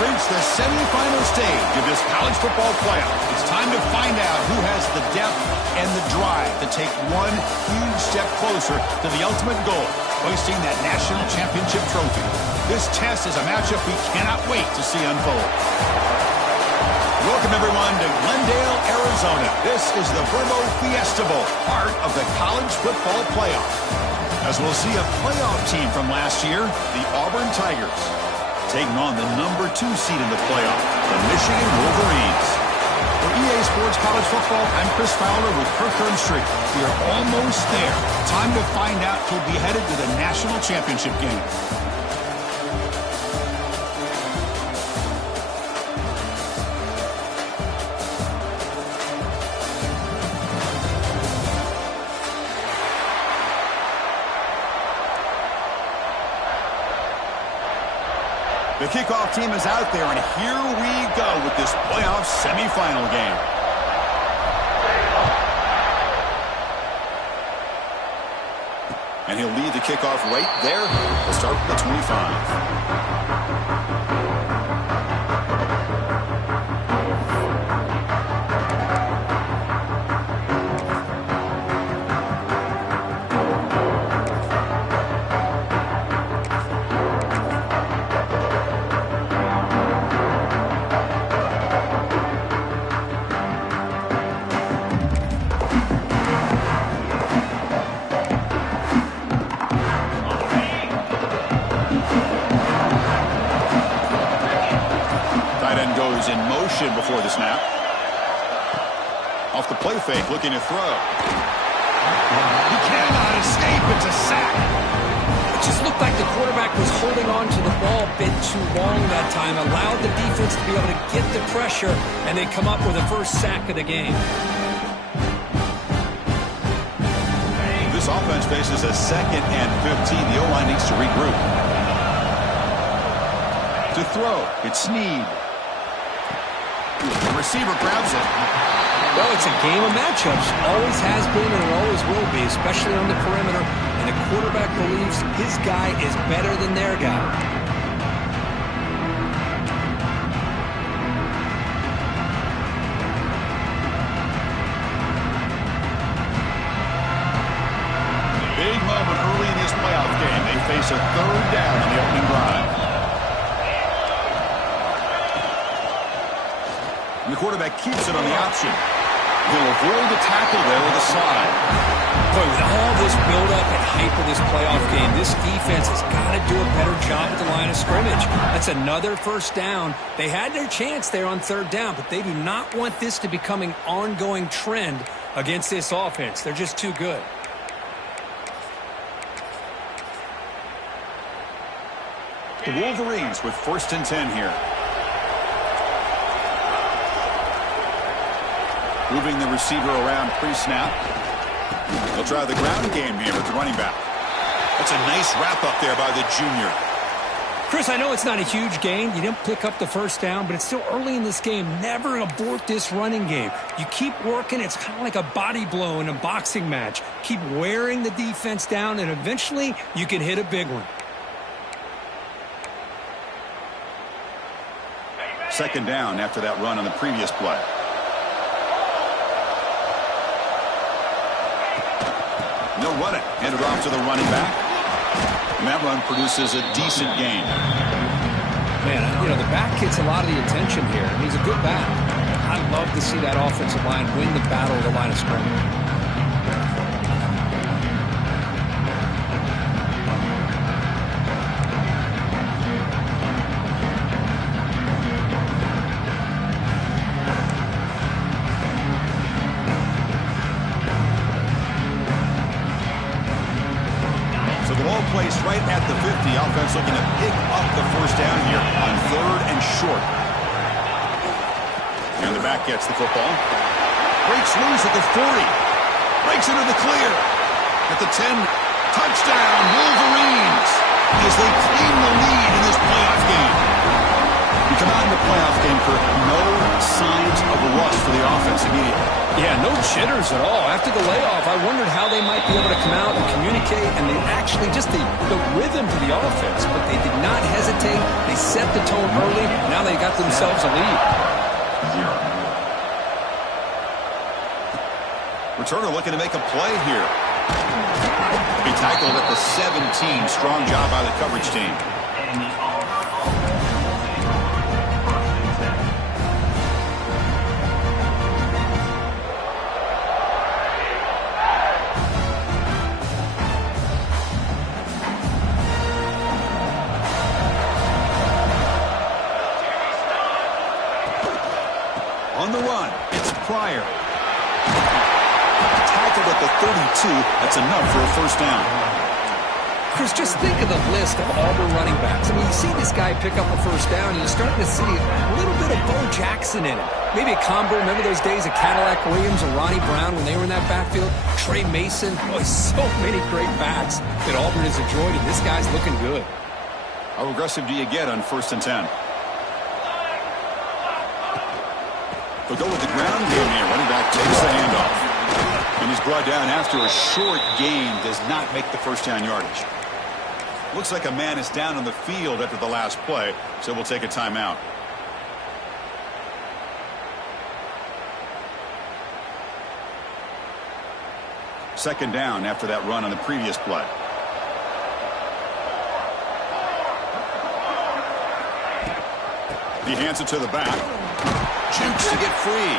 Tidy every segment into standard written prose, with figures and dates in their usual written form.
reached the semifinal stage of this college football playoff. It's time to find out who has the depth and the drive to take one huge step closer to the ultimate goal, hoisting that national championship trophy. This test is a matchup we cannot wait to see unfold. Welcome, everyone, to Glendale, Arizona. This is the Verbo Fiesta Bowl, part of the college football playoff. As we'll see a playoff team from last year, the Auburn Tigers, taking on the #2 seed in the playoff, the Michigan Wolverines. For EA Sports College Football, I'm Chris Fowler with Kirk Herbstreit. We are almost there. Time to find out who'll be headed to the national championship game. The kickoff team is out there, and here we go with this playoff semifinal game. And he'll lead the kickoff right there. We'll start with the 25. In motion before the snap. Off the play fake, looking to throw. He cannot escape. It's a sack. It just looked like the quarterback was holding on to the ball a bit too long that time, allowed the defense to be able to get the pressure, and they come up with the first sack of the game. This offense faces a 2nd and 15. The O-line needs to regroup. To throw, it's Snead. The receiver grabs it. Well, it's a game of matchups. Always has been and it always will be, especially on the perimeter. And the quarterback believes his guy is better than their guy. Big moment early in this playoff game. They face a 3rd down on the opening drive. And the quarterback keeps it on the option. He'll avoid the tackle there with a slide. But with all this build-up and hype of this playoff game, this defense has got to do a better job at the line of scrimmage. That's another first down. They had their chance there on 3rd down, but they do not want this to become an ongoing trend against this offense. They're just too good. The Wolverines with 1st and 10 here. Moving the receiver around pre-snap. They'll try the ground game here with the running back. That's a nice wrap-up there by the junior. Chris, I know it's not a huge gain. You didn't pick up the first down, but it's still early in this game. Never abort this running game. You keep working. It's kind of like a body blow in a boxing match. Keep wearing the defense down, and eventually you can hit a big one. 2nd down after that run on the previous play. They'll run it. Hand it off to the running back. And that run produces a decent gain. Man, you know, the back gets a lot of the attention here. He's a good back. I'd love to see that offensive line win the battle of the line of scrimmage. Placed right at the 50. Offense looking to pick up the first down here on 3rd and short. And the back gets the football. Breaks loose at the 40. Breaks into the clear. At the 10. Touchdown, Wolverines, as they claim the lead in this playoff game. We come out in the playoff game for no signs of a rust for the offense immediately. Yeah, no jitters at all. After the layoff, I wondered how they might be able to come out and communicate, and they actually just the rhythm to the offense. But they did not hesitate. They set the tone early. Now they got themselves a lead. Returner looking to make a play here. He tackled at the 17. Strong job by the coverage team. On the run, it's Pryor. Tackled at the 32. That's enough for a first down. Chris, just think of the list of Auburn running backs. I mean, you see this guy pick up a first down, and you're starting to see a little bit of Bo Jackson in it. Maybe a combo. Remember those days of Cadillac Williams and Ronnie Brown when they were in that backfield? Trey Mason. Boy, so many great backs that Auburn has enjoyed, and this guy's looking good. How aggressive do you get on 1st and 10? They'll go with the ground game here. Running back takes the handoff. And he's brought down after a short gain. Does not make the first down yardage. Looks like a man is down on the field after the last play, so we'll take a timeout. Second down after that run on the previous play. He hands it to the back. Jukes to get free.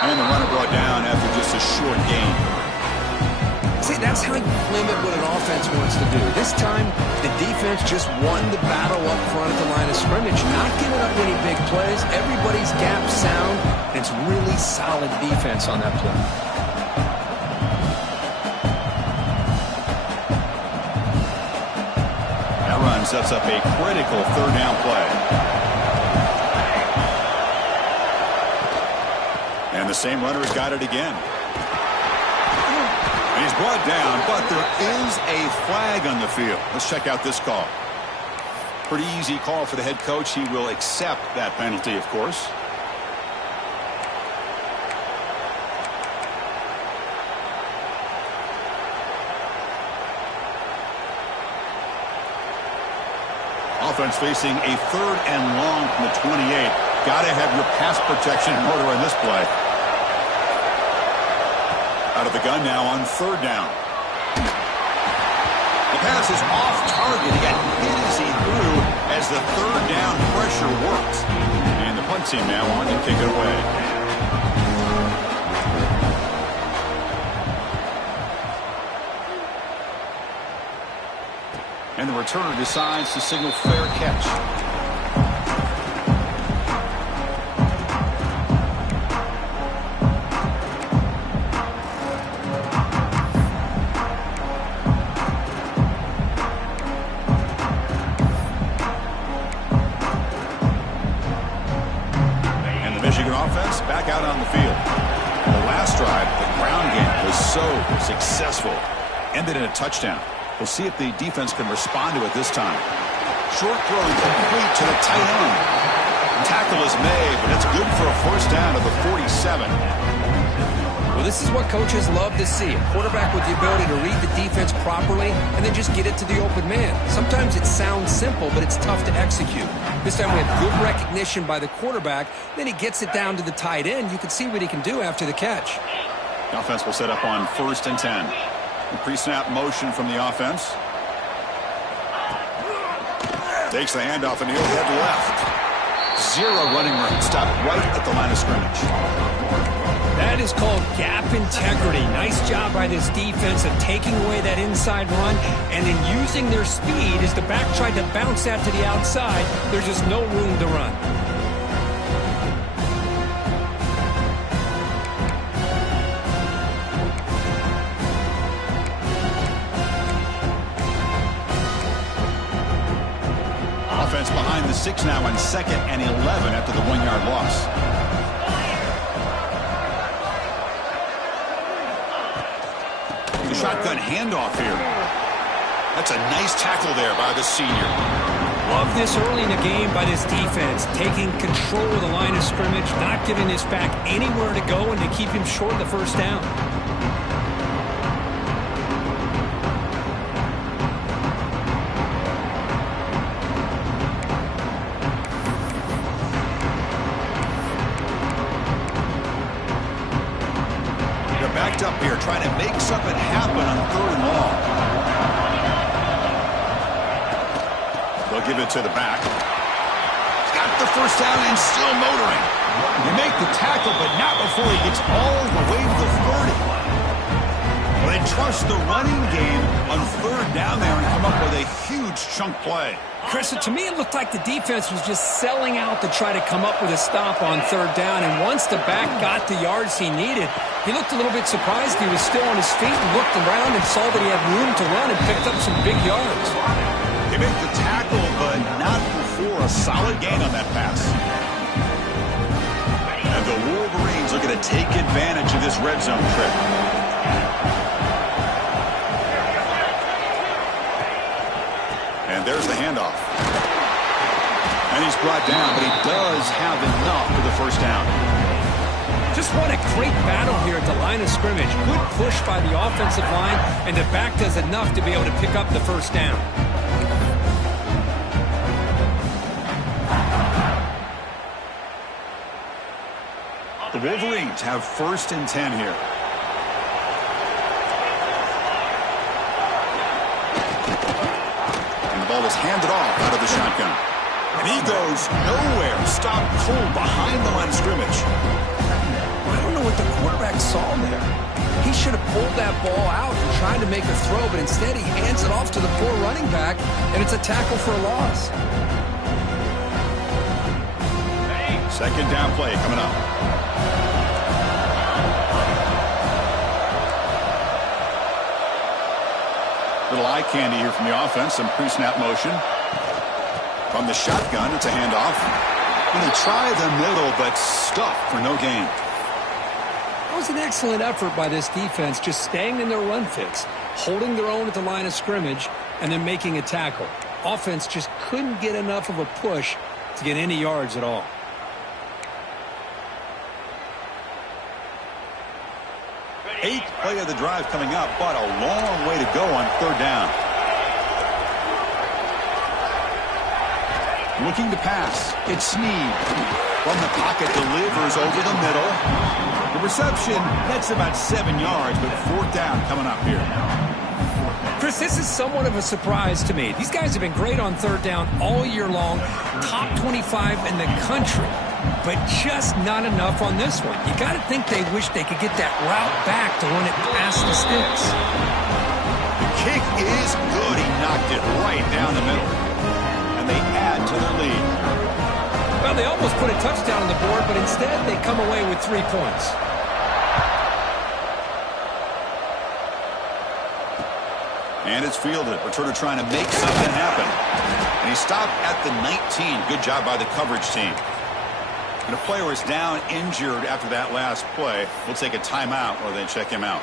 And the runner brought down after just a short gain. See, that's how you limit what an offense wants to do. This time, the defense just won the battle up front at the line of scrimmage, not giving up any big plays. Everybody's gap sound, and it's really solid defense on that play. That run sets up a critical third down play. And the same runner has got it again. And he's brought down, but there is a flag on the field. Let's check out this call. Pretty easy call for the head coach. He will accept that penalty, of course. Offense facing a 3rd and long from the 28. Got to have your pass protection in order on this play. Out of the gun now on 3rd down. The pass is off target. He got hit as he threw as the 3rd down pressure worked. And the punt team now on to kick it away. And the returner decides to signal fair catch. And the Michigan offense back out on the field. The last drive, the ground game was so successful. Ended in a touchdown. We'll see if the defense can respond to it this time. Short throw complete to the tight end. Tackle is made, but it's good for a first down of the 47. Well, this is what coaches love to see. A quarterback with the ability to read the defense properly and then just get it to the open man. Sometimes it sounds simple, but it's tough to execute. This time we have good recognition by the quarterback. Then he gets it down to the tight end. You can see what he can do after the catch. The offense will set up on 1st and 10. Pre-snap motion from the offense. Takes the handoff and he'll head left. Zero running room. Stop right at the line of scrimmage. That is called gap integrity. Nice job by this defense of taking away that inside run and then using their speed as the back tried to bounce that to the outside. There's just no room to run. Offense behind the 6 now on 2nd and 11 after the 1-yard loss. The shotgun handoff here. That's a nice tackle there by the senior. Love this early in the game by this defense, taking control of the line of scrimmage, not giving this back anywhere to go, and to keep him short of the first down. They're backed up here, trying to make something happen on 3rd and long. They'll give it to the back. He's got the first down and still motoring. They make the tackle, but not before he gets all the way to the 30. Well, they trust the running game on 3rd down there and come up with a huge chunk play. Chris, to me it looked like the defense was just selling out to try to come up with a stop on 3rd down, and once the back got the yards he needed, he looked a little bit surprised. He was still on his feet and looked around and saw that he had room to run and picked up some big yards. They make the tackle, but not before a solid gain on that pass. And the Wolverines are going to take advantage of this red zone trip. And there's the handoff. And he's brought down, but he does have enough for the first down. Just what a great battle here at the line of scrimmage. Good push by the offensive line, and the back does enough to be able to pick up the first down. The Wolverines have 1st and 10 here. And the ball is handed off out of the shotgun. And he goes nowhere. Stop cold behind the line of scrimmage. I don't know what the quarterback saw there. He should have pulled that ball out and tried to make a throw, but instead he hands it off to the poor running back, and it's a tackle for a loss. 2nd down play coming up. Little eye candy here from the offense. Some pre-snap motion. From the shotgun, it's a handoff. Going to try the middle, but stuffed for no gain. That was an excellent effort by this defense, just staying in their run fits, holding their own at the line of scrimmage, and then making a tackle. Offense just couldn't get enough of a push to get any yards at all. Eighth play of the drive coming up, but a long way to go on 3rd down. Looking to pass. It's Snead. From the pocket, delivers over the middle. The reception, that's about 7 yards, but 4th down coming up here. Chris, this is somewhat of a surprise to me. These guys have been great on 3rd down all year long, top 25 in the country, but just not enough on this one. You got to think they wish they could get that route back to run it past the sticks. The kick is good. He knocked it right down the middle. And they add to their lead. Well, they almost put a touchdown on the board, but instead they come away with 3 points. And it's fielded. Returner trying to make something happen. And he stopped at the 19. Good job by the coverage team. And a player is down injured after that last play. We'll take a timeout while they check him out.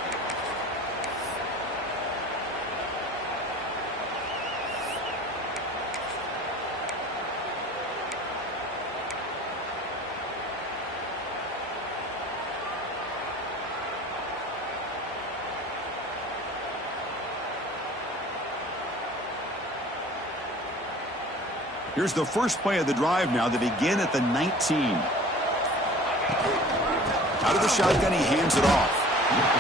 Here's the first play of the drive now. They begin at the 19. Out of the shotgun, he hands it off.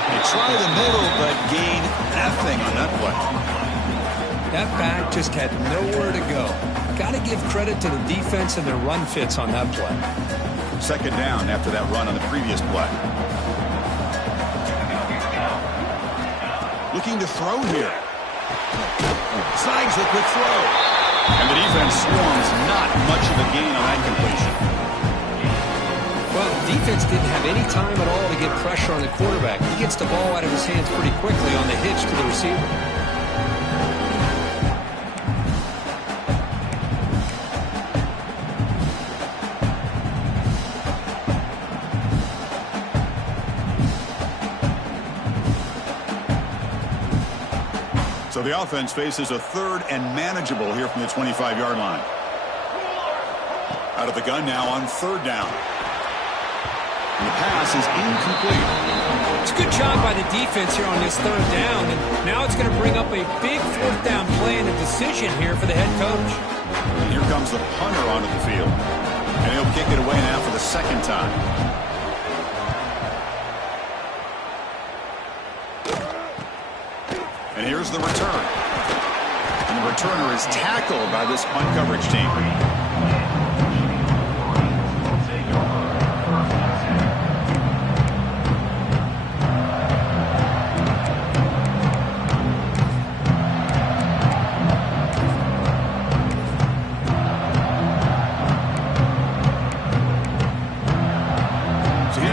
They try the middle, but gain nothing on that play. That back just had nowhere to go. Got to give credit to the defense and their run fits on that play. 2nd down after that run on the previous play. Looking to throw here. Snags a quick throw. And the defense swarms, not much of a gain on that completion. Well, the defense didn't have any time at all to get pressure on the quarterback. He gets the ball out of his hands pretty quickly on the hitch to the receiver. So the offense faces a third and manageable here from the 25-yard line. Out of the gun now on third down. And the pass is incomplete. It's a good job by the defense here on this third down. And now it's going to bring up a big fourth down play and a decision here for the head coach. And here comes the punter onto the field. And he'll kick it away now for the second time. And here's the return. And the returner is tackled by this punt coverage team.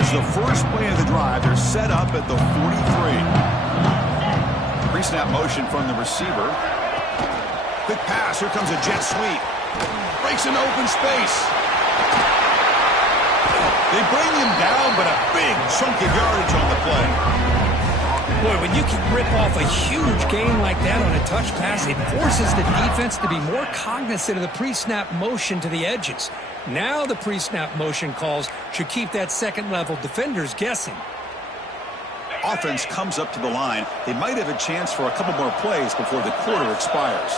The first play of the drive, they're set up at the 43. Pre-snap motion from the receiver. Quick pass, here comes a jet sweep. Breaks into open space. They bring him down, but a big chunk of yardage on the play. Boy, when you can rip off a huge gain like that on a touch pass, it forces the defense to be more cognizant of the pre-snap motion to the edges. Now the pre-snap motion calls should keep that second-level defenders guessing. Offense comes up to the line. They might have a chance for a couple more plays before the quarter expires.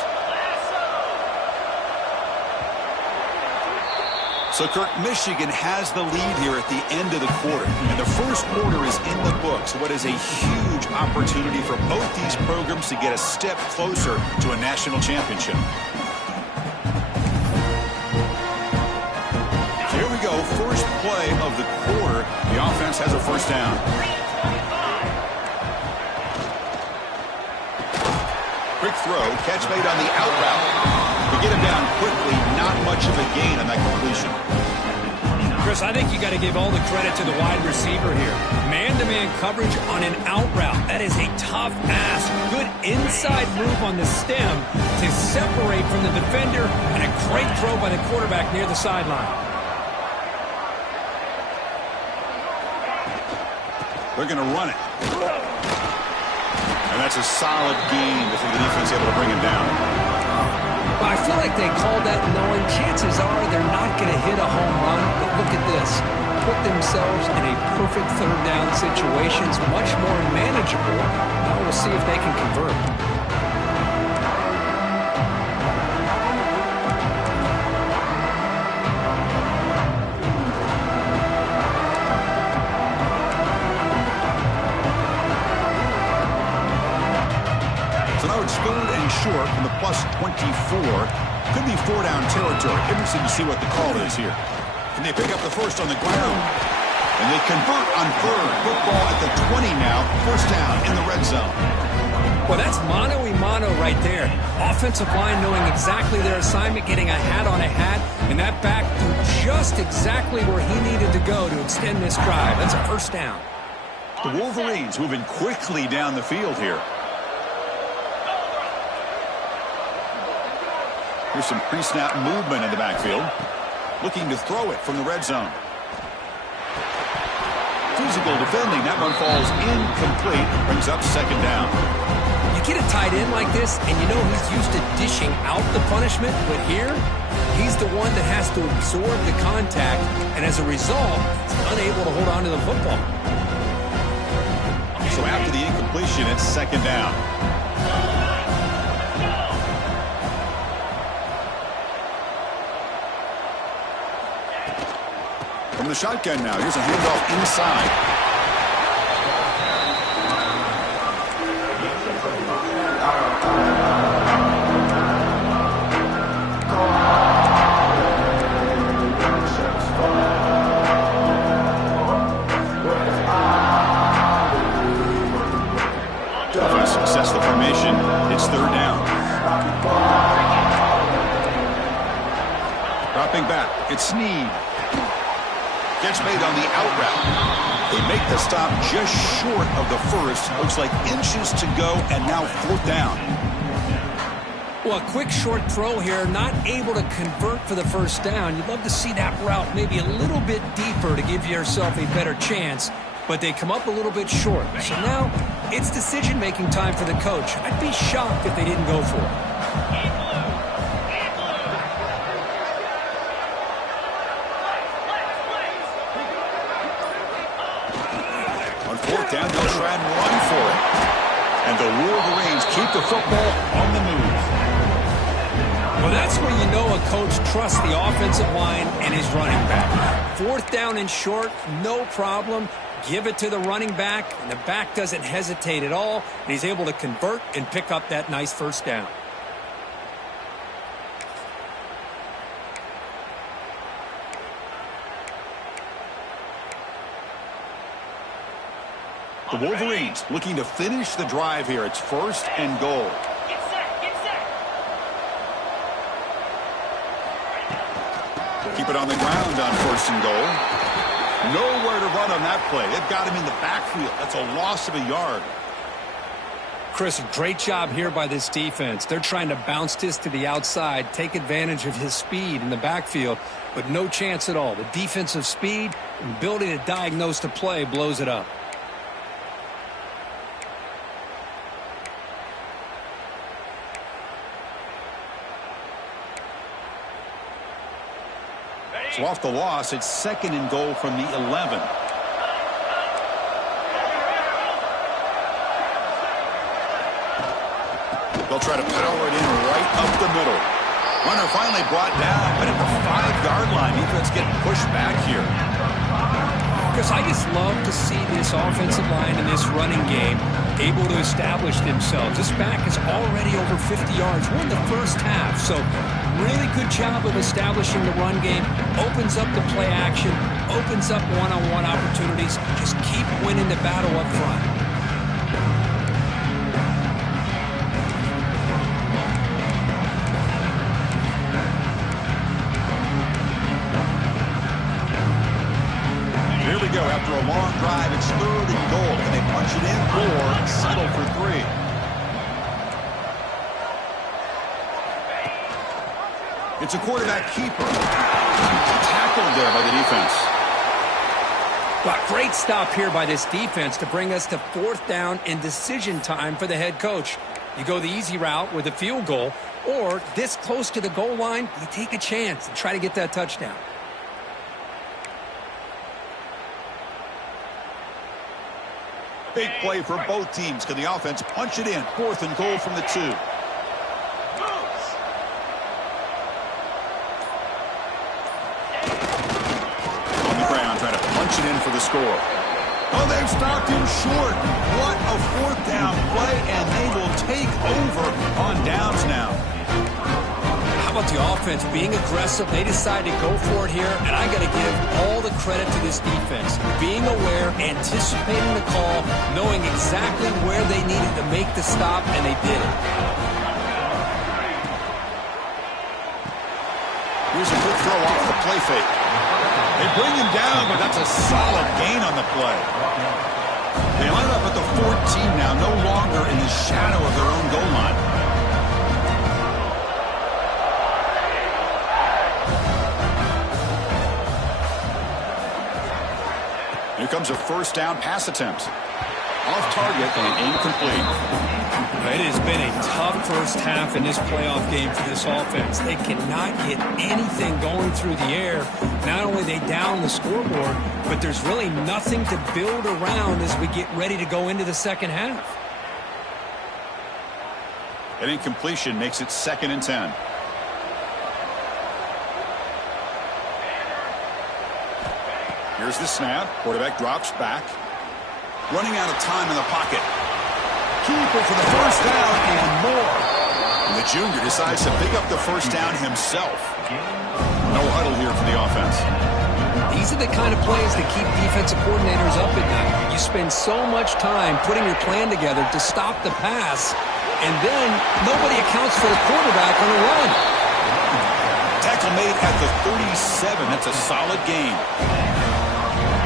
So, Kirk, Michigan has the lead here at the end of the quarter. And the first quarter is in the books. What is a huge opportunity for both these programs to get a step closer to a national championship. Here we go, first play of the quarter. The offense has a first down. Quick throw, catch made on the out route. To get him down quickly, not much of a gain on that completion. Chris, I think you got to give all the credit to the wide receiver here. Man-to-man coverage on an out route. That is a tough ask. Good inside move on the stem to separate from the defender, and a great throw by the quarterback near the sideline. They're going to run it. And that's a solid gain before the defense able to bring him down. Well, I feel like they called that knowing chances are they're not going to hit a home run. But look at this. Put themselves in a perfect third down situations, much more manageable. Now we'll see if they can convert. Third and short from the plus 24. Could be four-down territory. Interesting to see what the call is here. Can they pick up the first on the ground? And they convert on third. Football at the 20 now. First down in the red zone. Well, that's mano-a-mano right there. Offensive line knowing exactly their assignment, getting a hat on a hat, and that back threw just exactly where he needed to go to extend this drive. That's a first down. The Wolverines moving quickly down the field here. Here's some pre-snap movement in the backfield. Looking to throw it from the red zone. Physical defending. That one falls incomplete. Brings up second down. You get a tight end like this, and you know he's used to dishing out the punishment. But here, he's the one that has to absorb the contact. And as a result, he's unable to hold on to the football. So after the incompletion, it's second down. From the shotgun now. Here's a handoff inside. Offense successful formation. It's third down. Dropping back. It's Snead. Gets made on the out route. They make the stop just short of the first. Looks like inches to go, and now fourth down. Well, a quick short throw here, not able to convert for the first down. You'd love to see that route maybe a little bit deeper to give yourself a better chance, but they come up a little bit short. So now It's decision-making time for the coach. I'd be shocked if they didn't go for it. On fourth down, they'll try and run for it. And the Wolverines keep the football on the move. Well, that's where you know a coach trusts the offensive line and his running back. Fourth down and short, no problem. Give it to the running back, and the back doesn't hesitate at all. And he's able to convert and pick up that nice first down. The Wolverines looking to finish the drive here. It's first and goal. Get set, get set. Keep it on the ground on first and goal. Nowhere to run on that play. They've got him in the backfield. That's a loss of a yard. Chris, great job here by this defense. They're trying to bounce this to the outside, take advantage of his speed in the backfield, but no chance at all. The defensive speed and ability to diagnose the play blows it up. So off the loss, it's second and goal from the 11. They'll try to power it in right up the middle. Runner finally brought down, but at the 5-yard line, defense getting pushed back here. Chris, I just love to see this offensive line in this running game able to establish themselves. This back is already over 50 yards. We're in the first half, so really good job of establishing the run game. Opens up the play action, opens up one-on-one opportunities. Just keep winning the battle up front. Here we go. After a long drive, it's third and goal. Can they punch it in or settle for 3? It's a quarterback keeper. Tackled there by the defense. But great stop here by this defense to bring us to fourth down and decision time for the head coach. You go the easy route with a field goal, or this close to the goal line, you take a chance and try to get that touchdown. Big play for both teams. Can the offense punch it in? Fourth and goal from the 2. On the ground, trying to punch it in for the score. Oh, they've stopped him short. What a fourth down play, and they will take over on downs now. How about the offense being aggressive? They decide to go for it here, and I got to give all the credit to this defense. Being aware, anticipating the call, knowing exactly where they needed to make the stop, and they did it. Here's a quick throw off the play fake. They bring him down, but that's a solid gain on the play. They line up at the 14 now, no longer in the shadow of their own goal line. Here comes a first down pass attempt. Off target and incomplete. It has been a tough first half in this playoff game for this offense. They cannot get anything going through the air. Not only are they down the scoreboard, but there's really nothing to build around as we get ready to go into the second half. An incompletion makes it second and 10. Here's the snap. Quarterback drops back. Running out of time in the pocket. Keeper for the first down and more. And the junior decides to pick up the first down himself. No huddle here for the offense. These are the kind of plays that keep defensive coordinators up at night. You spend so much time putting your plan together to stop the pass, and then nobody accounts for the quarterback on the run. Tackle made at the 37. That's a solid gain.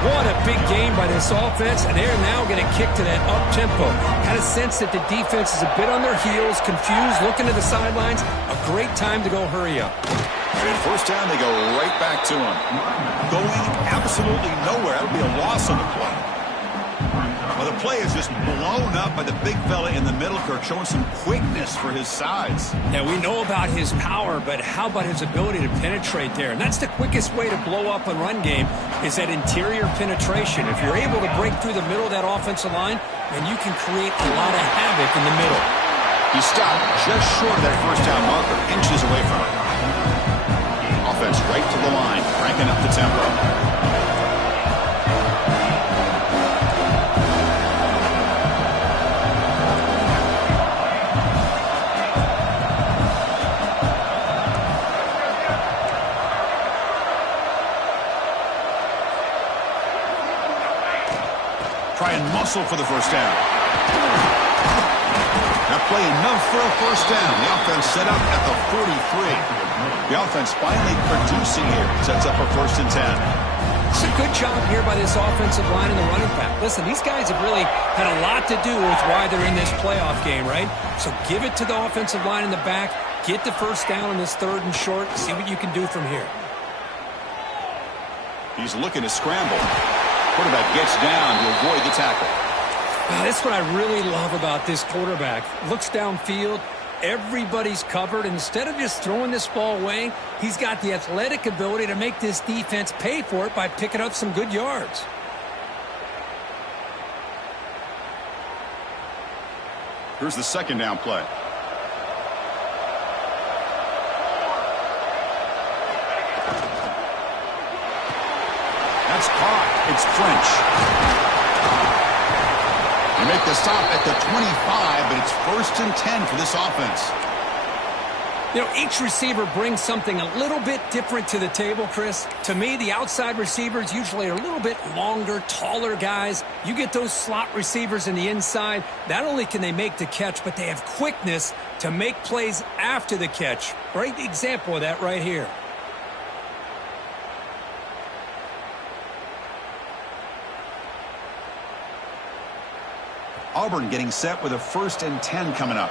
What a big game by this offense, and they're now going to kick to that up-tempo. Had a sense that the defense is a bit on their heels, confused, looking to the sidelines. A great time to go hurry up. And at first down, they go right back to him. Going absolutely nowhere. That would be a loss on the play. Well, the the play is just blown up by the big fella in the middle, Kirk, showing some quickness for his size. Yeah, we know about his power, but how about his ability to penetrate there? And that's the quickest way to blow up a run game, is that interior penetration. If you're able to break through the middle of that offensive line, then you can create a lot of havoc in the middle. He stopped just short of that first down marker, inches away from it. Offense right to the line, cranking up the tempo. Try and muscle for the first down. That play enough for a first down. The offense set up at the 43. The offense finally producing here. Sets up a 1st and 10. It's a good job here by this offensive line and the running back. Listen, these guys have really had a lot to do with why they're in this playoff game, right? So give it to the offensive line in the back. Get the first down on this 3rd and short. See what you can do from here. He's looking to scramble. Quarterback gets down to avoid the tackle. That's what I really love about this quarterback. Looks downfield. Everybody's covered. Instead of just throwing this ball away, he's got the athletic ability to make this defense pay for it by picking up some good yards. Here's the 2nd down play. That's caught. It's French. They make the stop at the 25, but it's 1st and 10 for this offense. You know, each receiver brings something a little bit different to the table, Chris. To me, the outside receivers usually are a little bit longer, taller guys. You get those slot receivers in the inside. Not only can they make the catch, but they have quickness to make plays after the catch. Great example of that right here. Auburn getting set with a 1st and 10 coming up.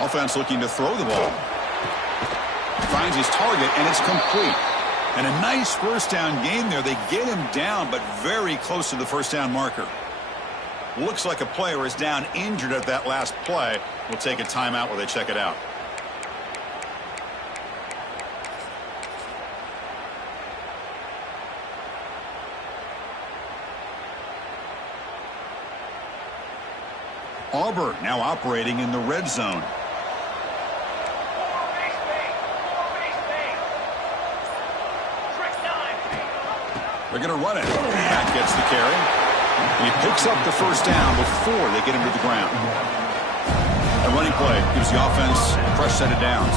Offense looking to throw the ball. Finds his target, and it's complete. And a nice first down game there. They get him down, but very close to the first down marker. Looks like a player is down injured at that last play. We'll take a timeout while they check it out. Auburn now operating in the red zone. They're going to run it. That gets the carry. He picks up the first down before they get him to the ground. A running play gives the offense a fresh set of downs.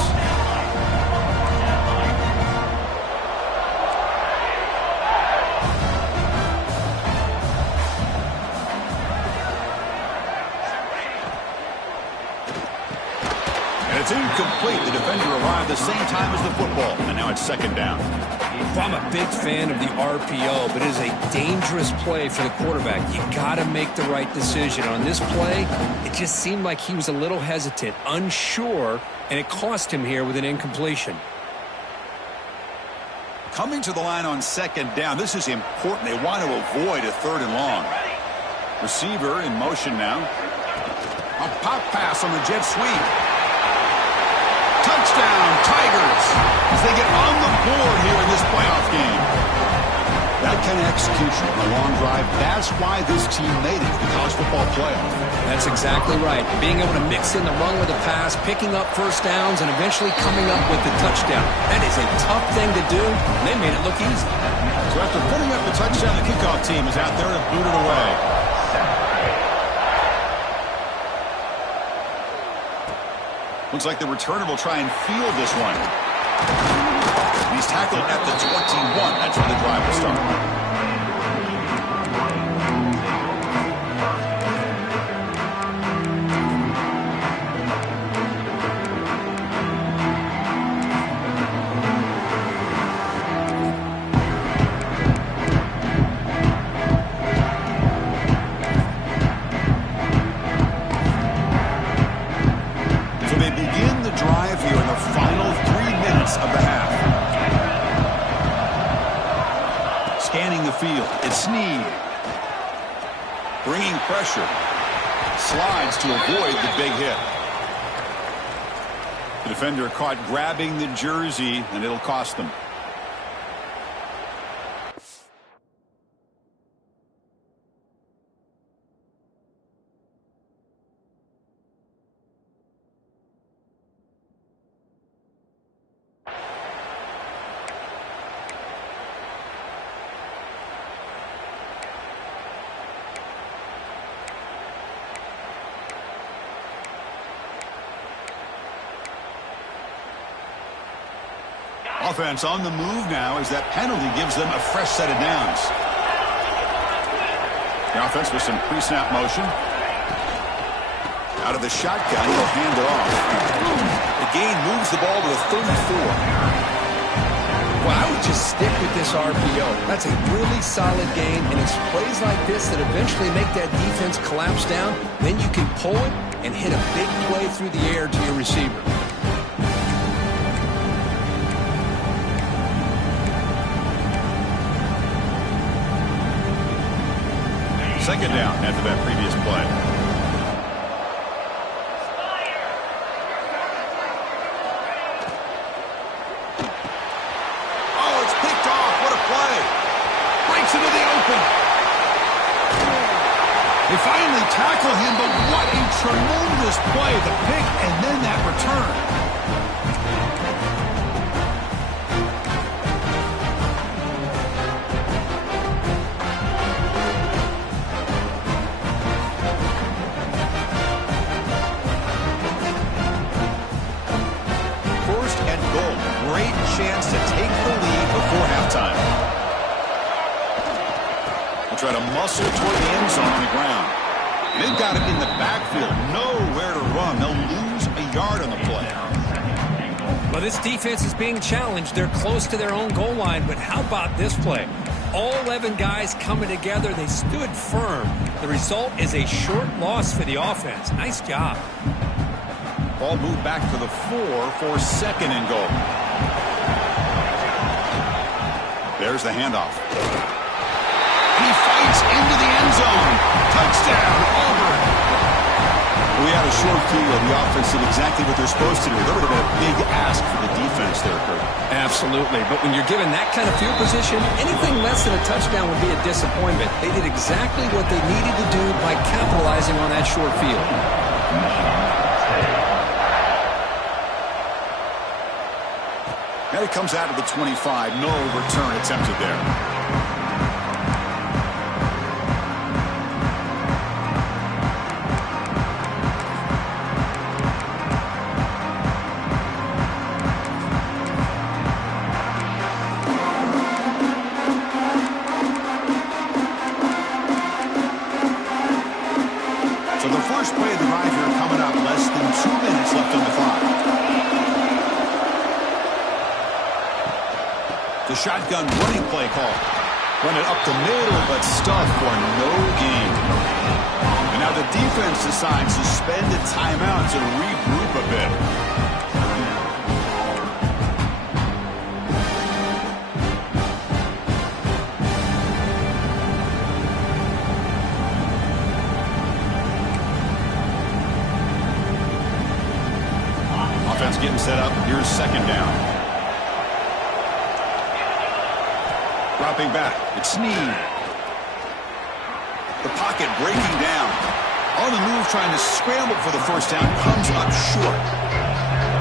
It's incomplete. The defender arrived the same time as the football, and now it's 2nd down. I'm a big fan of the RPO, but it is a dangerous play for the quarterback. You got to make the right decision. On this play, it just seemed like he was a little hesitant, unsure, and it cost him here with an incompletion. Coming to the line on 2nd down, this is important. They want to avoid a 3rd and long. Receiver in motion now. A pop pass on the jet sweep. Touchdown, Tigers, as they get on the board here in this playoff game. That kind of execution on a long drive, that's why this team made it to the college football playoff. That's exactly right. Being able to mix in the run with the pass, picking up first downs, and eventually coming up with the touchdown. That is a tough thing to do, and they made it look easy. So after putting up the touchdown, the kickoff team is out there to boot it away. Looks like the returner will try and field this one. He's tackled at the 21. That's where the drive will start. field. It's Snead. Bringing pressure. Slides to avoid the big hit. The defender caught grabbing the jersey, and it'll cost them. Offense on the move now as that penalty gives them a fresh set of downs. The offense with some pre-snap motion. Out of the shotgun, he'll hand it off. The gain moves the ball to the 34. Well, I would just stick with this RPO. That's a really solid gain, and it's plays like this that eventually make that defense collapse down. Then you can pull it and hit a big play through the air to your receiver. Second down after that previous play. Oh, it's picked off. What a play. Breaks into the open. They finally tackle him, but what a tremendous play. The pick and then that return. Chance to take the lead before halftime. They'll try to muscle toward the end zone on the ground. They've got it in the backfield. Nowhere to run. They'll lose a yard on the play. Well, this defense is being challenged. They're close to their own goal line, but how about this play? All 11 guys coming together. They stood firm. The result is a short loss for the offense. Nice job. Ball moved back to the 4 for second and goal. There's the handoff. He fights into the end zone. Touchdown, Auburn. We had a short field. The offense did exactly what they're supposed to do. That would have been a big ask for the defense there, Kurt. Absolutely. But when you're given that kind of field position, anything less than a touchdown would be a disappointment. They did exactly what they needed to do by capitalizing on that short field. Now he comes out of the 25. No return attempted there. So the first play of the drive here coming up. Less than 2 minutes left on the clock. The shotgun running play call. Run it up the middle, but stuffed for no gain. And now the defense decides to spend a timeout to regroup a bit. Offense getting set up. Here's second down. Dropping back, it's Snead. The pocket breaking down. On the move, trying to scramble for the first down, comes up short.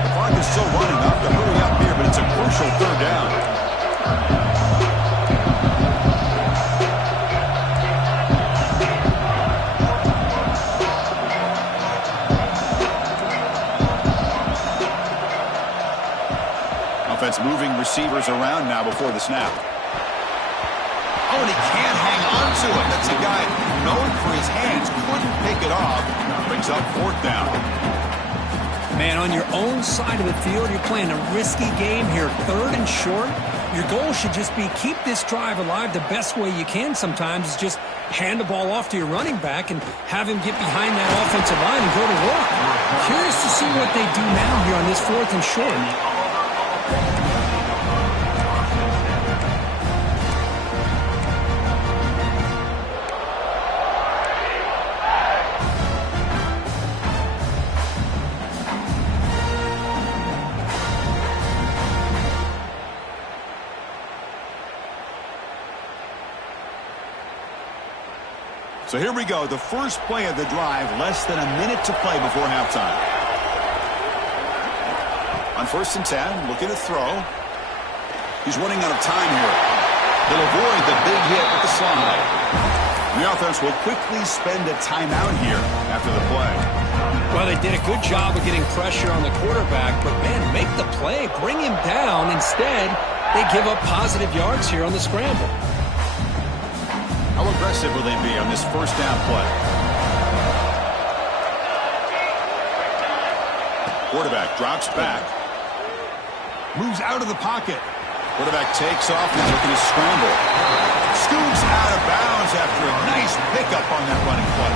The clock is still running up to hurry up here, but it's a crucial third down. Offense moving receivers around now before the snap. Oh, and he can't hang on to it. That's a guy known for his hands. Couldn't pick it off. Brings up fourth down. Man, on your own side of the field, you're playing a risky game here. Third and short. Your goal should just be keep this drive alive the best way you can sometimes is just hand the ball off to your running back and have him get behind that offensive line and go to work. Curious to see what they do now here on this fourth and short. So here we go, the first play of the drive, less than a minute to play before halftime. On 1st and 10, looking to throw. He's running out of time here. He'll avoid the big hit with the slide. The offense will quickly spend a timeout here after the play. Well, they did a good job of getting pressure on the quarterback, but, man, make the play, bring him down. Instead, they give up positive yards here on the scramble. How aggressive will they be on this first down play? Quarterback drops back. Moves out of the pocket. Quarterback takes off and looking to scramble. Scoops out of bounds after a nice pickup on that running play.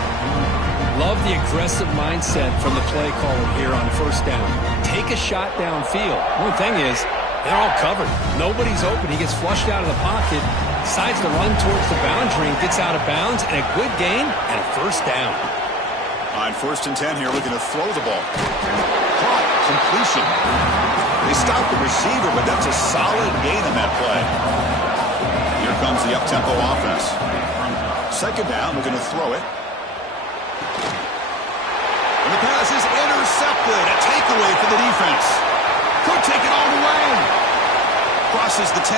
Love the aggressive mindset from the play caller here on 1st down. Take a shot downfield. One thing is, they're all covered. Nobody's open. He gets flushed out of the pocket, decides to run towards the boundary and gets out of bounds, and a good gain and a 1st down. On 1st and 10 here, looking to throw the ball. Caught, completion. They stopped the receiver, but that's a solid gain on that play. Here comes the up-tempo offense. 2nd down, looking to throw it. And the pass is intercepted. A takeaway for the defense. Could take it all the way. Crosses the 10.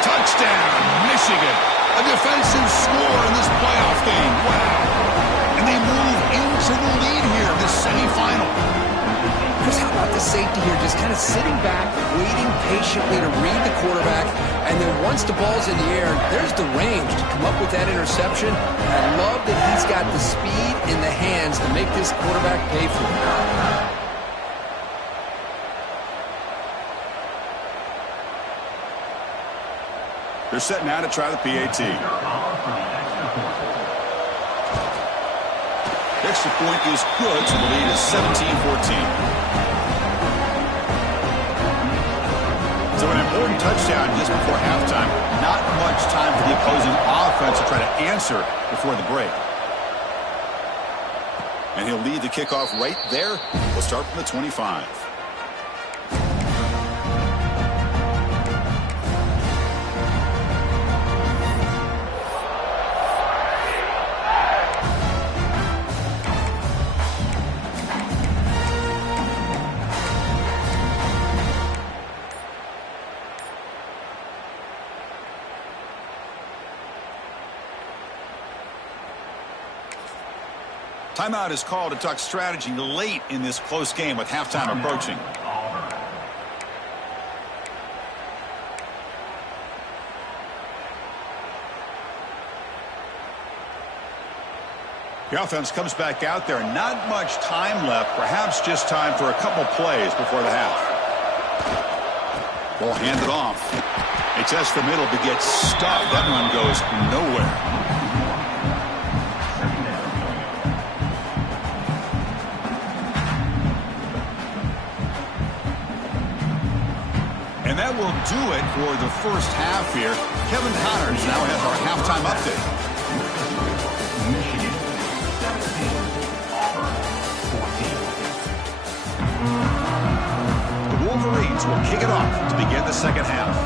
Touchdown, Michigan. A defensive score in this playoff game. Wow. And they move into the lead here in this semifinal. Chris, how about the safety here? Just kind of sitting back, waiting patiently to read the quarterback, and then once the ball's in the air, there's the range to come up with that interception. And I love that he's got the speed in the hands to make this quarterback pay for it. They're set now to try the PAT. Extra point is good, so the lead is 17-14. So an important touchdown just before halftime. Not much time for the opposing offense to try to answer before the break. And he'll lead the kickoff right there. We'll start from the 25. Timeout is called to talk strategy late in this close game with halftime approaching. The offense comes back out there. Not much time left. Perhaps just time for a couple plays before the half. Ball handed off. They test the middle but get stopped. That one goes nowhere. And that will do it for the first half here. Kevin Connors now has our halftime update. Michigan 17, Auburn 14. The Wolverines will kick it off to begin the second half.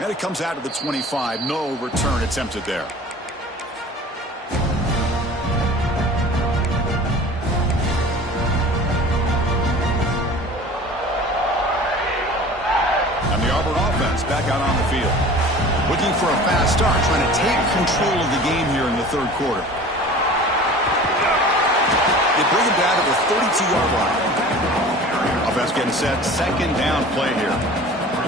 And it comes out to the 25. No return attempted there. Back out on the field. Looking for a fast start, trying to take control of the game here in the third quarter. They bring him down to the 32-yard line. Offense getting set. 2nd down play here.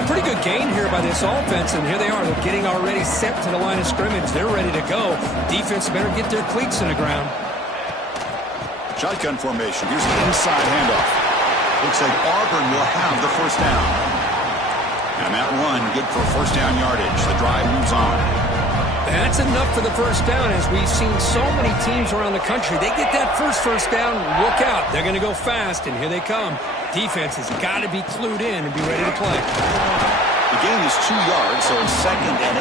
Pretty good gain here by this offense, and here they are. They're getting already set to the line of scrimmage. They're ready to go. Defense better get their cleats in the ground. Shotgun formation. Here's the inside handoff. Looks like Auburn will have the first down. And that run, good for first down yardage. The drive moves on. That's enough for the first down, as we've seen so many teams around the country. They get that first down, look out. They're going to go fast, and here they come. Defense has got to be clued in and be ready to play. The gain is 2 yards, so it's 2nd and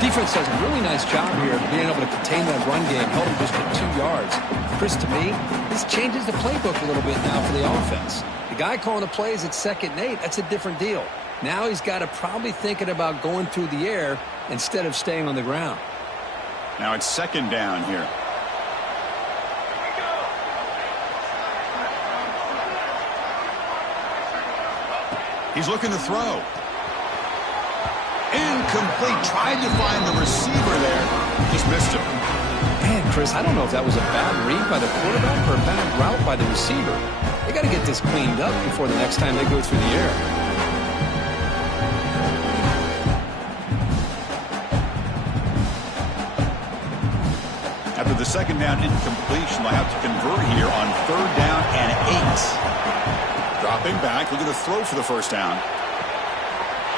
8. Defense does a really nice job here of being able to contain that run game, held them just at 2 yards. Chris, to me, this changes the playbook a little bit now for the offense. The guy calling the plays at 2nd and 8, that's a different deal. Now he's got to probably thinking about going through the air instead of staying on the ground. Now it's second down here. He's looking to throw. Incomplete. Tried to find the receiver there. Just missed him. Man, Chris, I don't know if that was a bad read by the quarterback or a bad route by the receiver. They got to get this cleaned up before the next time they go through the air. After the second down incompletion, they'll have to convert here on third down and 8. Dropping back, looking to throw for the first down.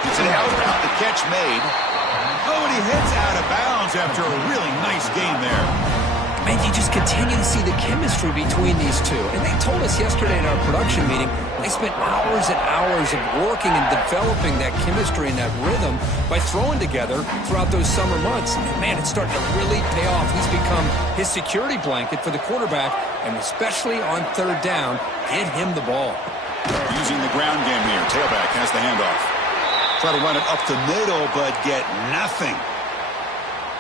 It's an out route, the catch made. Oh, and he heads out of bounds after a really nice game there. Man, you just continue to see the chemistry between these two. And they told us yesterday in our production meeting, they spent hours and hours of working and developing that chemistry and that rhythm by throwing together throughout those summer months. And man, it's starting to really pay off. He's become his security blanket for the quarterback, and especially on third down, get him the ball. Using the ground game here. Tailback has the handoff. Try to run it up the middle, but get nothing.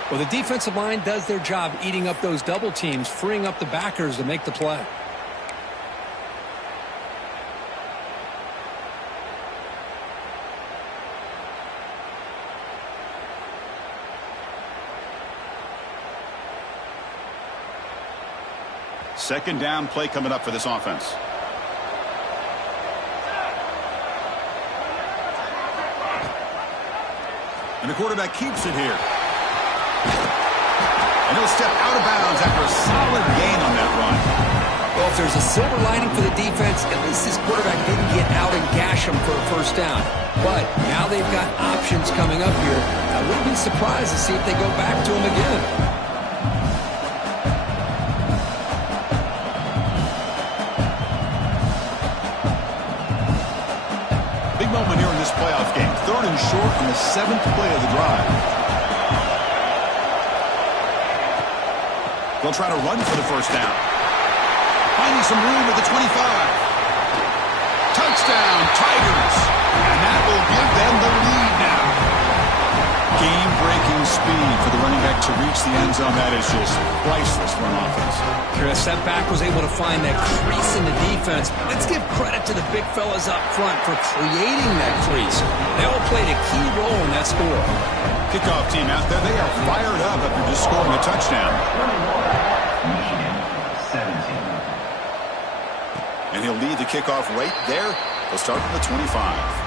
Well, the defensive line does their job eating up those double teams, freeing up the backers to make the play. Second down play coming up for this offense. And the quarterback keeps it here. And he'll step out of bounds after a solid gain on that run. Well, if there's a silver lining for the defense, at least this quarterback didn't get out and gash him for a first down. But now they've got options coming up here. I wouldn't be surprised to see if they go back to him again. Big moment here in this playoff game. Third and short on the 7th play of the drive. They'll try to run for the first down. Finding some room at the 25. Touchdown, Tigers. And that will give them the lead now. Game-breaking speed for the running back to reach the end zone. That is just priceless for an offense. Chris, that back was able to find that crease in the defense. Let's give credit to the big fellas up front for creating that crease. They all played a key role in that score. Kickoff team out there, they are fired up after just scoring a touchdown. Michigan, 17. And he'll lead the kickoff right there. They'll start from the 25.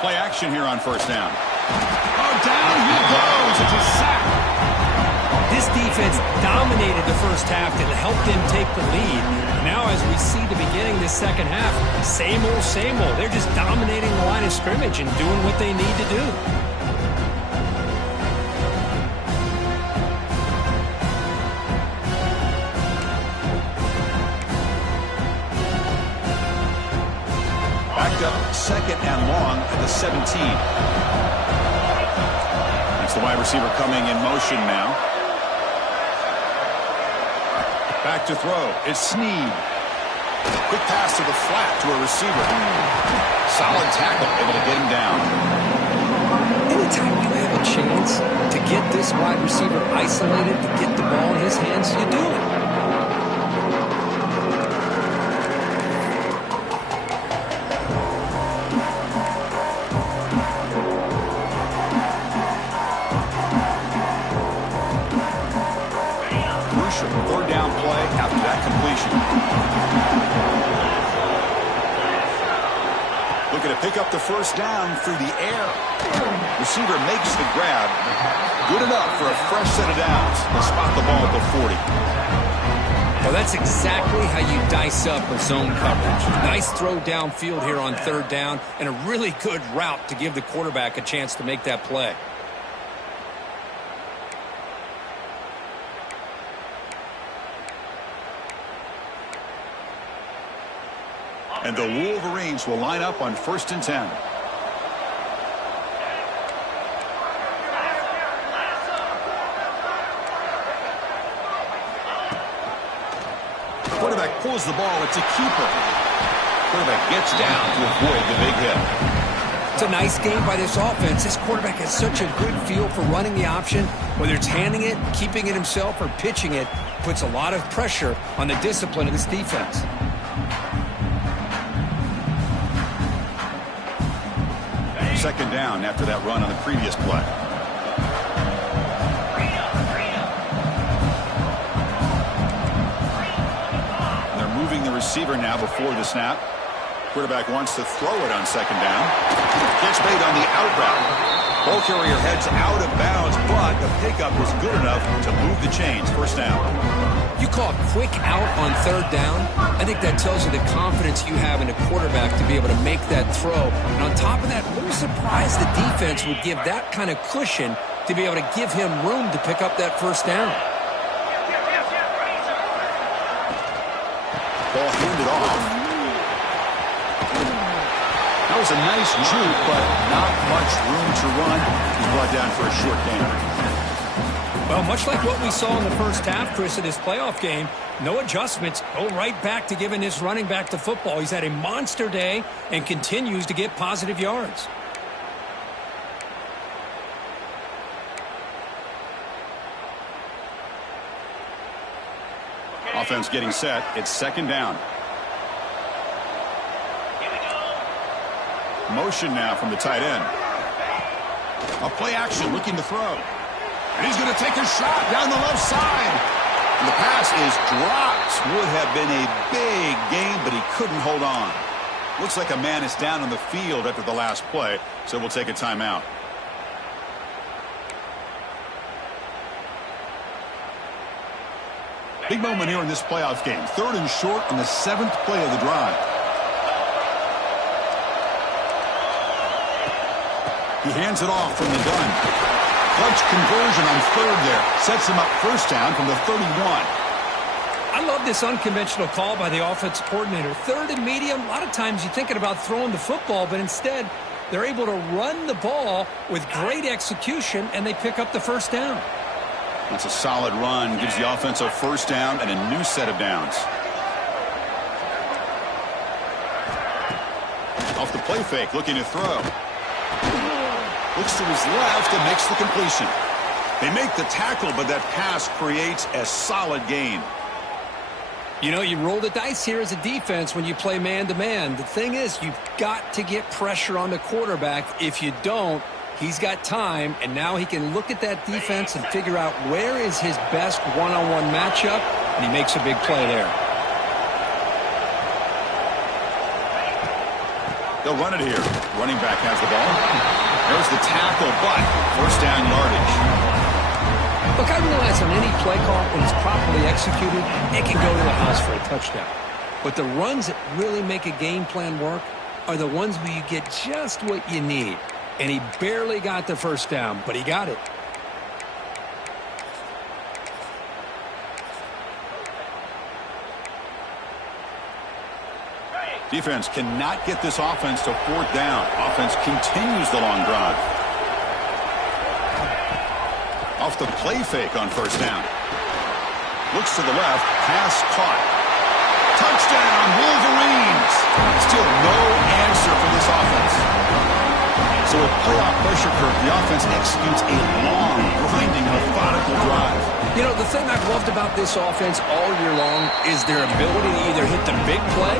Play action here on first down. Oh, down he goes. It's a sack. This defense dominated the first half and helped them take the lead. Now, as we see the beginning of the second half, same old, same old. They're just dominating the line of scrimmage and doing what they need to do. Up second and long at the 17. That's the wide receiver coming in motion now. Back to throw. It's Snead. Quick pass to the flat to a receiver. Solid tackle, able to get him down. Anytime you have a chance to get this wide receiver isolated, to get the ball in his hands, you do it. Third down play after that completion. Looking to pick up the first down through the air. Receiver makes the grab. Good enough for a fresh set of downs. They'll spot the ball at the 40. Well, that's exactly how you dice up a zone coverage. Nice throw downfield here on third down and a really good route to give the quarterback a chance to make that play. And the Wolverines will line up on 1st and 10. Quarterback pulls the ball. It's a keeper. Quarterback gets down to avoid the big hit. It's a nice game by this offense. This quarterback has such a good feel for running the option. Whether it's handing it, keeping it himself, or pitching it, puts a lot of pressure on the discipline of this defense. Second down after that run on the previous play. They're moving the receiver now before the snap. Quarterback wants to throw it on second down. Gets made on the out route. Ball carrier heads out of bounds, but the pickup was good enough to move the chains. First down. You call a quick out on third down. I think that tells you the confidence you have in a quarterback to be able to make that throw. And on top of that, a little surprised the defense would give that kind of cushion to be able to give him room to pick up that first down. Ball handed off. That was a nice juke, but not much room to run. He's brought down for a short gain. Well, much like what we saw in the first half, Chris, of this playoff game, no adjustments. Go right back to giving this running back the football. He's had a monster day and continues to get positive yards. Offense getting set. It's second down. Motion now from the tight end. A play action looking to throw. And he's going to take a shot down the left side. And the pass is dropped. Would have been a big gain, but he couldn't hold on. Looks like a man is down on the field after the last play, so we'll take a timeout. Big moment here in this playoff game. 3rd and short on the 7th play of the drive. He hands it off from the gun. Clutch conversion on 3rd there. Sets him up first down from the 31. I love this unconventional call by the offensive coordinator. 3rd and medium, a lot of times you're thinking about throwing the football, but instead they're able to run the ball with great execution, and they pick up the first down. That's a solid run. Gives the offense a first down and a new set of downs. Off the play fake, looking to throw. Looks to his left and makes the completion. They make the tackle, but that pass creates a solid gain. You know, you roll the dice here as a defense when you play man-to-man. The thing is, you've got to get pressure on the quarterback. If you don't, he's got time, and now he can look at that defense and figure out where is his best one-on-one matchup, and he makes a big play there. They'll run it here. Running back has the ball. There's the tackle, but first down yardage. Look, I realize on any play call, when it's properly executed, it can go to the house for a touchdown. But the runs that really make a game plan work are the ones where you get just what you need. And he barely got the first down, but he got it. Defense cannot get this offense to 4th down. Offense continues the long drive. Off the play fake on first down. Looks to the left. Pass caught. Touchdown, Wolverines. Still no answer for this offense. So with playoff pressure curve, the offense executes a long, grinding, methodical drive. You know, the thing I've loved about this offense all year long is their ability to either hit the big play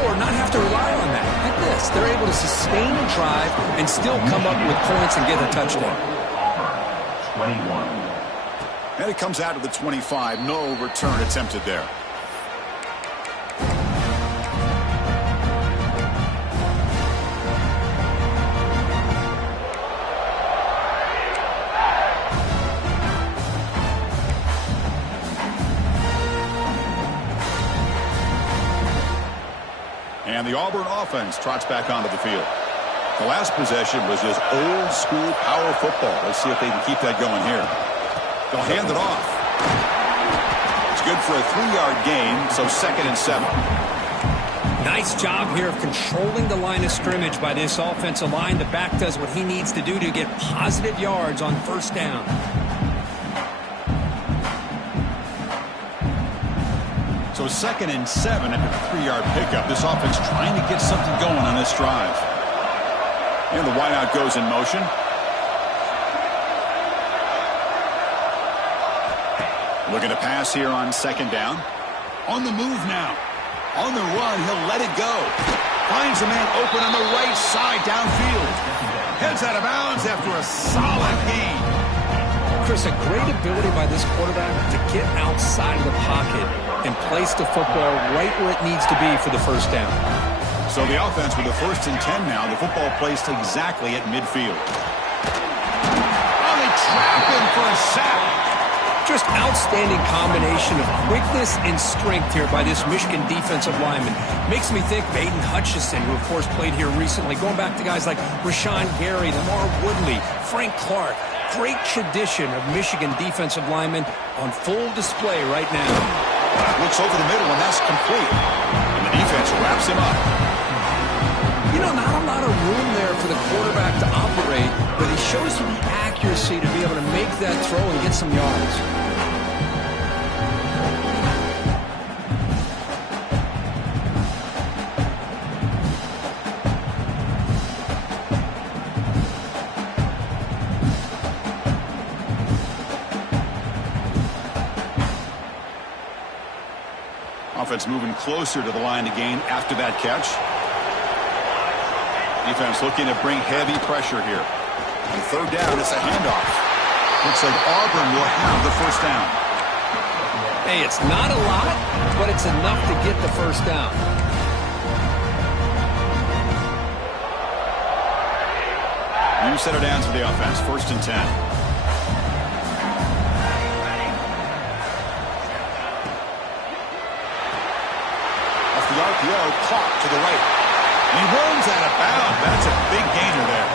or not have to rely on that. Like this, they're able to sustain a drive and still come up with points and get a touchdown. 21. And it comes out to the 25. No return attempted there. And the Auburn offense trots back onto the field. The last possession was just old-school power football. Let's see if they can keep that going here. They'll hand it off. It's good for a 3-yard gain, so 2nd and 7. Nice job here of controlling the line of scrimmage by this offensive line. The back does what he needs to do to get positive yards on first down. So 2nd and 7 after the 3-yard pickup. This offense trying to get something going on this drive. And the wideout goes in motion. Looking to pass here on 2nd down. On the move now. On the run, he'll let it go. Finds a man open on the right side downfield. Heads out of bounds after a solid gain. Chris, a great ability by this quarterback to get outside of the pocket and place the football right where it needs to be for the first down. So the offense with the 1st and 10 now. The football placed exactly at midfield. Oh, they trap him for a sack. Just outstanding combination of quickness and strength here by this Michigan defensive lineman. Makes me think of Aiden Hutchinson, who of course played here recently. Going back to guys like Rashawn Gary, Lamar Woodley, Frank Clark. Great tradition of Michigan defensive linemen on full display right now. Looks over the middle, and that's complete. And the defense wraps him up. You know, not a lot of room there for the quarterback to operate, but he shows you the accuracy to be able to make that throw and get some yards. Offense moving closer to the line to gain after that catch. Defense looking to bring heavy pressure here. On 3rd down, it's a handoff. Looks like Auburn will have the first down. Hey, it's not a lot, but it's enough to get the first down. New set of downs for the offense. 1st and 10. The RPO caught to the right. He runs out of bounds. That's a big gainer there.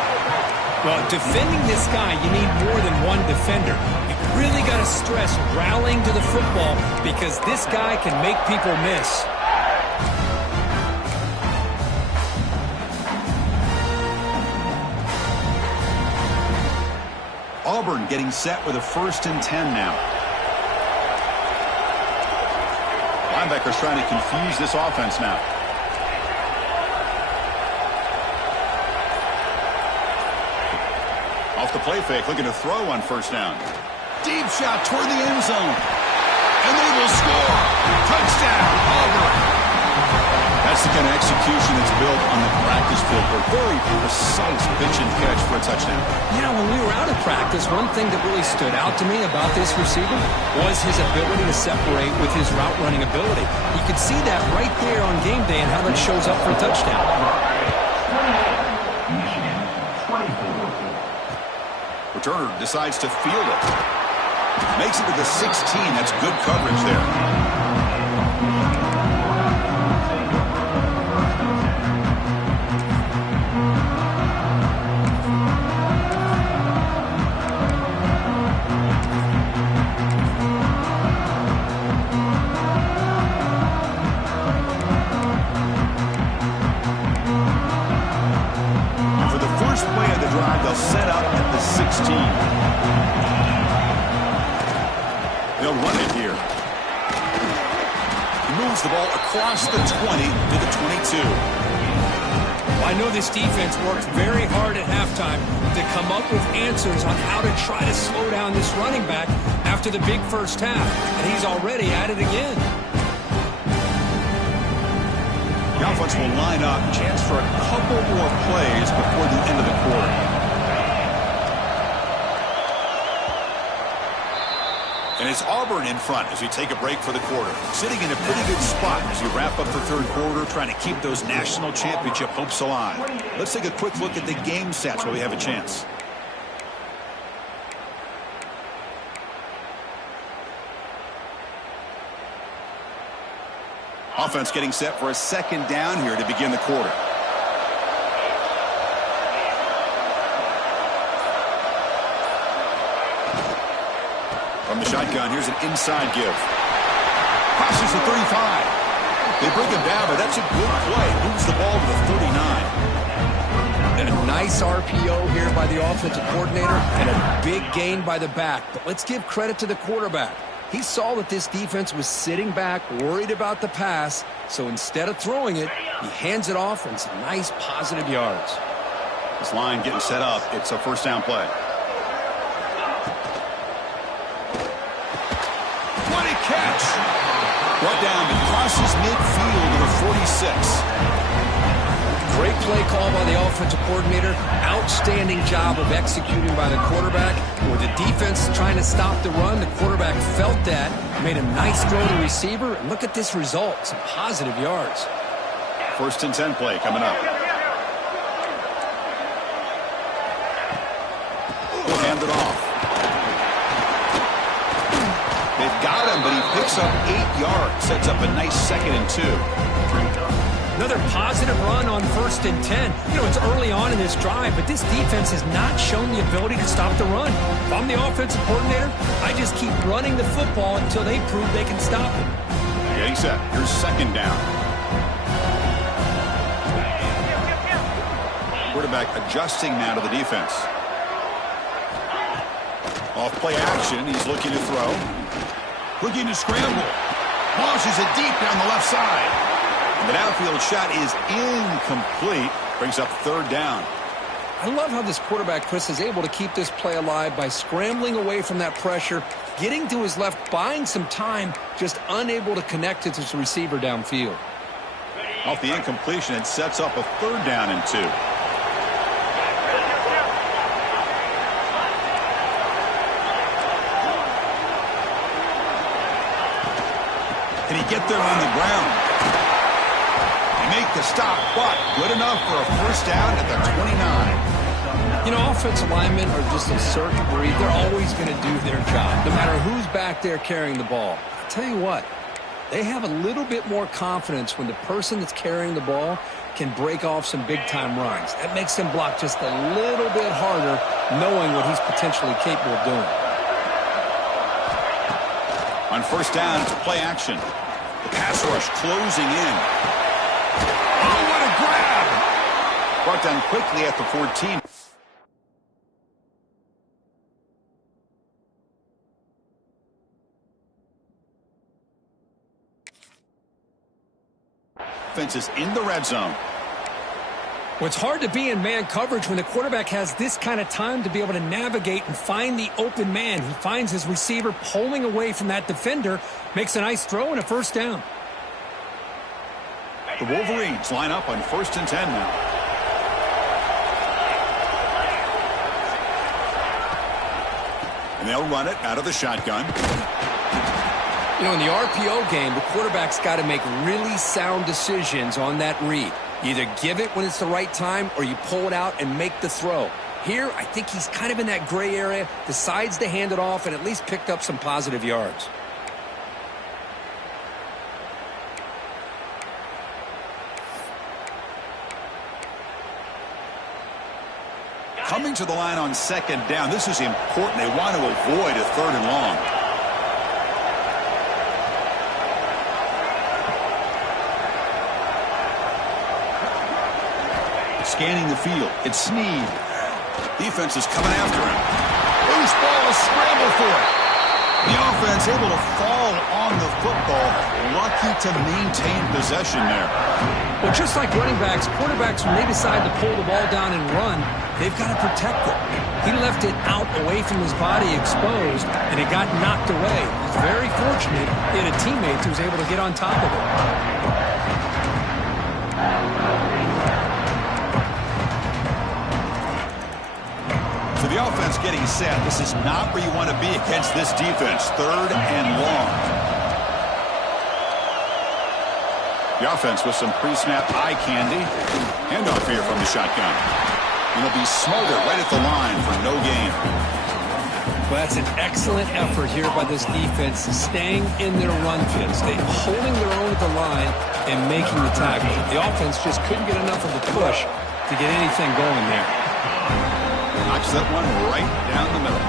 Well, defending this guy, you need more than one defender. You really got to stress rallying to the football because this guy can make people miss. Auburn getting set with a 1st and 10 now. Linebackers trying to confuse this offense now. Off the play fake, looking to throw on 1st down. Deep shot toward the end zone. And they will score. Touchdown, Auburn. That's the kind of execution that's built on the practice field. A very precise pitch and catch for a touchdown. You know, when we were out of practice, one thing that really stood out to me about this receiver was his ability to separate with his route running ability. You could see that right there on game day and how that shows up for a touchdown. Returner decides to field it. Makes it to the 16. That's good coverage there. They'll set up at the 16. They'll run it here. He moves the ball across the 20 to the 22. I know this defense worked very hard at halftime to come up with answers on how to try to slow down this running back after the big first half, and he's already at it again. The offense will line up, chance for a couple more plays before the end of the quarter. And it's Auburn in front as we take a break for the quarter. Sitting in a pretty good spot as we wrap up the 3rd quarter, trying to keep those national championship hopes alive. Let's take a quick look at the game stats while we have a chance. Offense getting set for a 2nd down here to begin the quarter. From the shotgun, here's an inside give. Crosses the 35. They bring him down, but that's a good play. Moves the ball to the 39. And a nice RPO here by the offensive coordinator and a big gain by the back. But let's give credit to the quarterback. He saw that this defense was sitting back, worried about the pass, so instead of throwing it, he hands it off and some nice positive yards. This line getting set up. It's a first down play. What a catch! Brought down and crosses midfield to the 46. Great play call by the offensive coordinator. Outstanding job of executing by the quarterback. With the defense trying to stop the run, the quarterback felt that, made a nice throw to the receiver, and look at this result, some positive yards. First and 10 play coming up. He'll hand it off. They've got him, but he picks up 8 yards. Sets up a nice 2nd and 2. Another positive run on 1st and 10. You know, it's early on in this drive, but this defense has not shown the ability to stop the run. If I'm the offensive coordinator, I just keep running the football until they prove they can stop it. Getting set. Here's 2nd down. Quarterback adjusting now to the defense. Off play action. He's looking to throw. Looking to scramble. Launches it deep down the left side. The downfield shot is incomplete. Brings up 3rd down. I love how this quarterback, Chris, is able to keep this play alive by scrambling away from that pressure, getting to his left, buying some time, just unable to connect it to his receiver downfield. Off the incompletion, it sets up a 3rd down and 2. Can he get there on the ground? Make the stop, but good enough for a first down at the 29. You know, offensive linemen are just a circuit breed. They're always going to do their job, no matter who's back there carrying the ball. I'll tell you what, they have a little bit more confidence when the person that's carrying the ball can break off some big-time runs. That makes them block just a little bit harder, knowing what he's potentially capable of doing. On first down, it's play action. The pass rush closing in. Oh, what a grab! Brought down quickly at the 14. Offense is in the red zone. Well, it's hard to be in man coverage when the quarterback has this kind of time to be able to navigate and find the open man. He finds his receiver pulling away from that defender, makes a nice throw and a first down. The Wolverines line up on 1st and 10 now. And they'll run it out of the shotgun. You know, in the RPO game, the quarterback's got to make really sound decisions on that read. Either give it when it's the right time or you pull it out and make the throw. Here, I think he's kind of in that gray area, decides to hand it off and at least picked up some positive yards. Coming to the line on 2nd down. This is important. They want to avoid a 3rd and long. Scanning the field. It's Snead. Defense is coming after him. Loose ball, a scramble for it. The offense able to fall on the football. Lucky to maintain possession there. Well, just like running backs, quarterbacks, when they decide to pull the ball down and run, they've got to protect it. He left it out away from his body exposed, and it got knocked away. He's very fortunate he had a teammate who was able to get on top of it. So the offense getting set. This is not where you want to be against this defense. 3rd and long. The offense with some pre-snap eye candy. Handoff here from the shotgun. And he'll be smothered right at the line for no gain. Well, that's an excellent effort here by this defense, staying in their run fits. They're holding their own at the line and making the tackle. The offense just couldn't get enough of a push to get anything going there. Knocks that one right down the middle.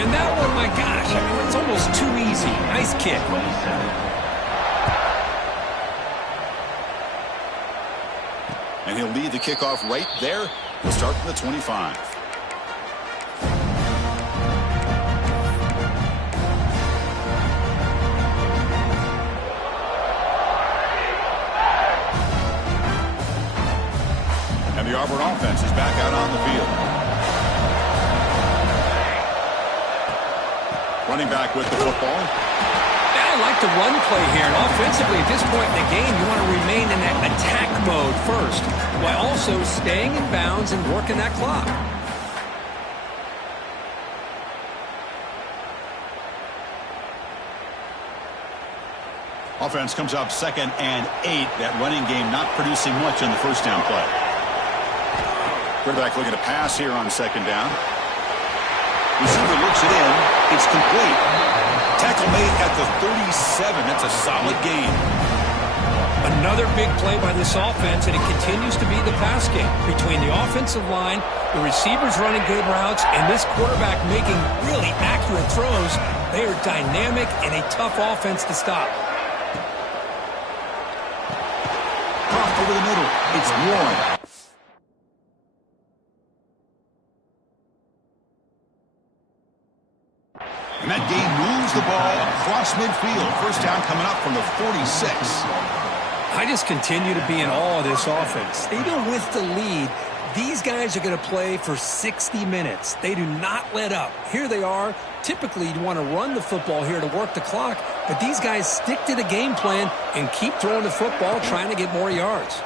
And that one, my gosh, I mean, it's almost too easy. Nice kick. And he'll lead the kickoff right there. He'll start from the 25. And the Auburn offense is back out on the field. Running back with the football. I like the run play here. And offensively, at this point in the game, you want to remain in that attack mode first, while also staying in bounds and working that clock. Offense comes up 2nd and 8. That running game not producing much on the first down play. Quarterback looking to pass here on 2nd down. Receiver looks it in. It's complete. Tackle made at the 37. That's a solid gain. Another big play by this offense, and it continues to be the pass game between the offensive line, the receivers running good routes, and this quarterback making really accurate throws. They are dynamic and a tough offense to stop. Off over the middle. It's Warren. And that game moves the ball across midfield. First down coming up from the 46. I just continue to be in awe of this offense. Even with the lead, these guys are going to play for 60 minutes. They do not let up. Here they are. Typically, you want to run the football here to work the clock, but these guys stick to the game plan and keep throwing the football, trying to get more yards.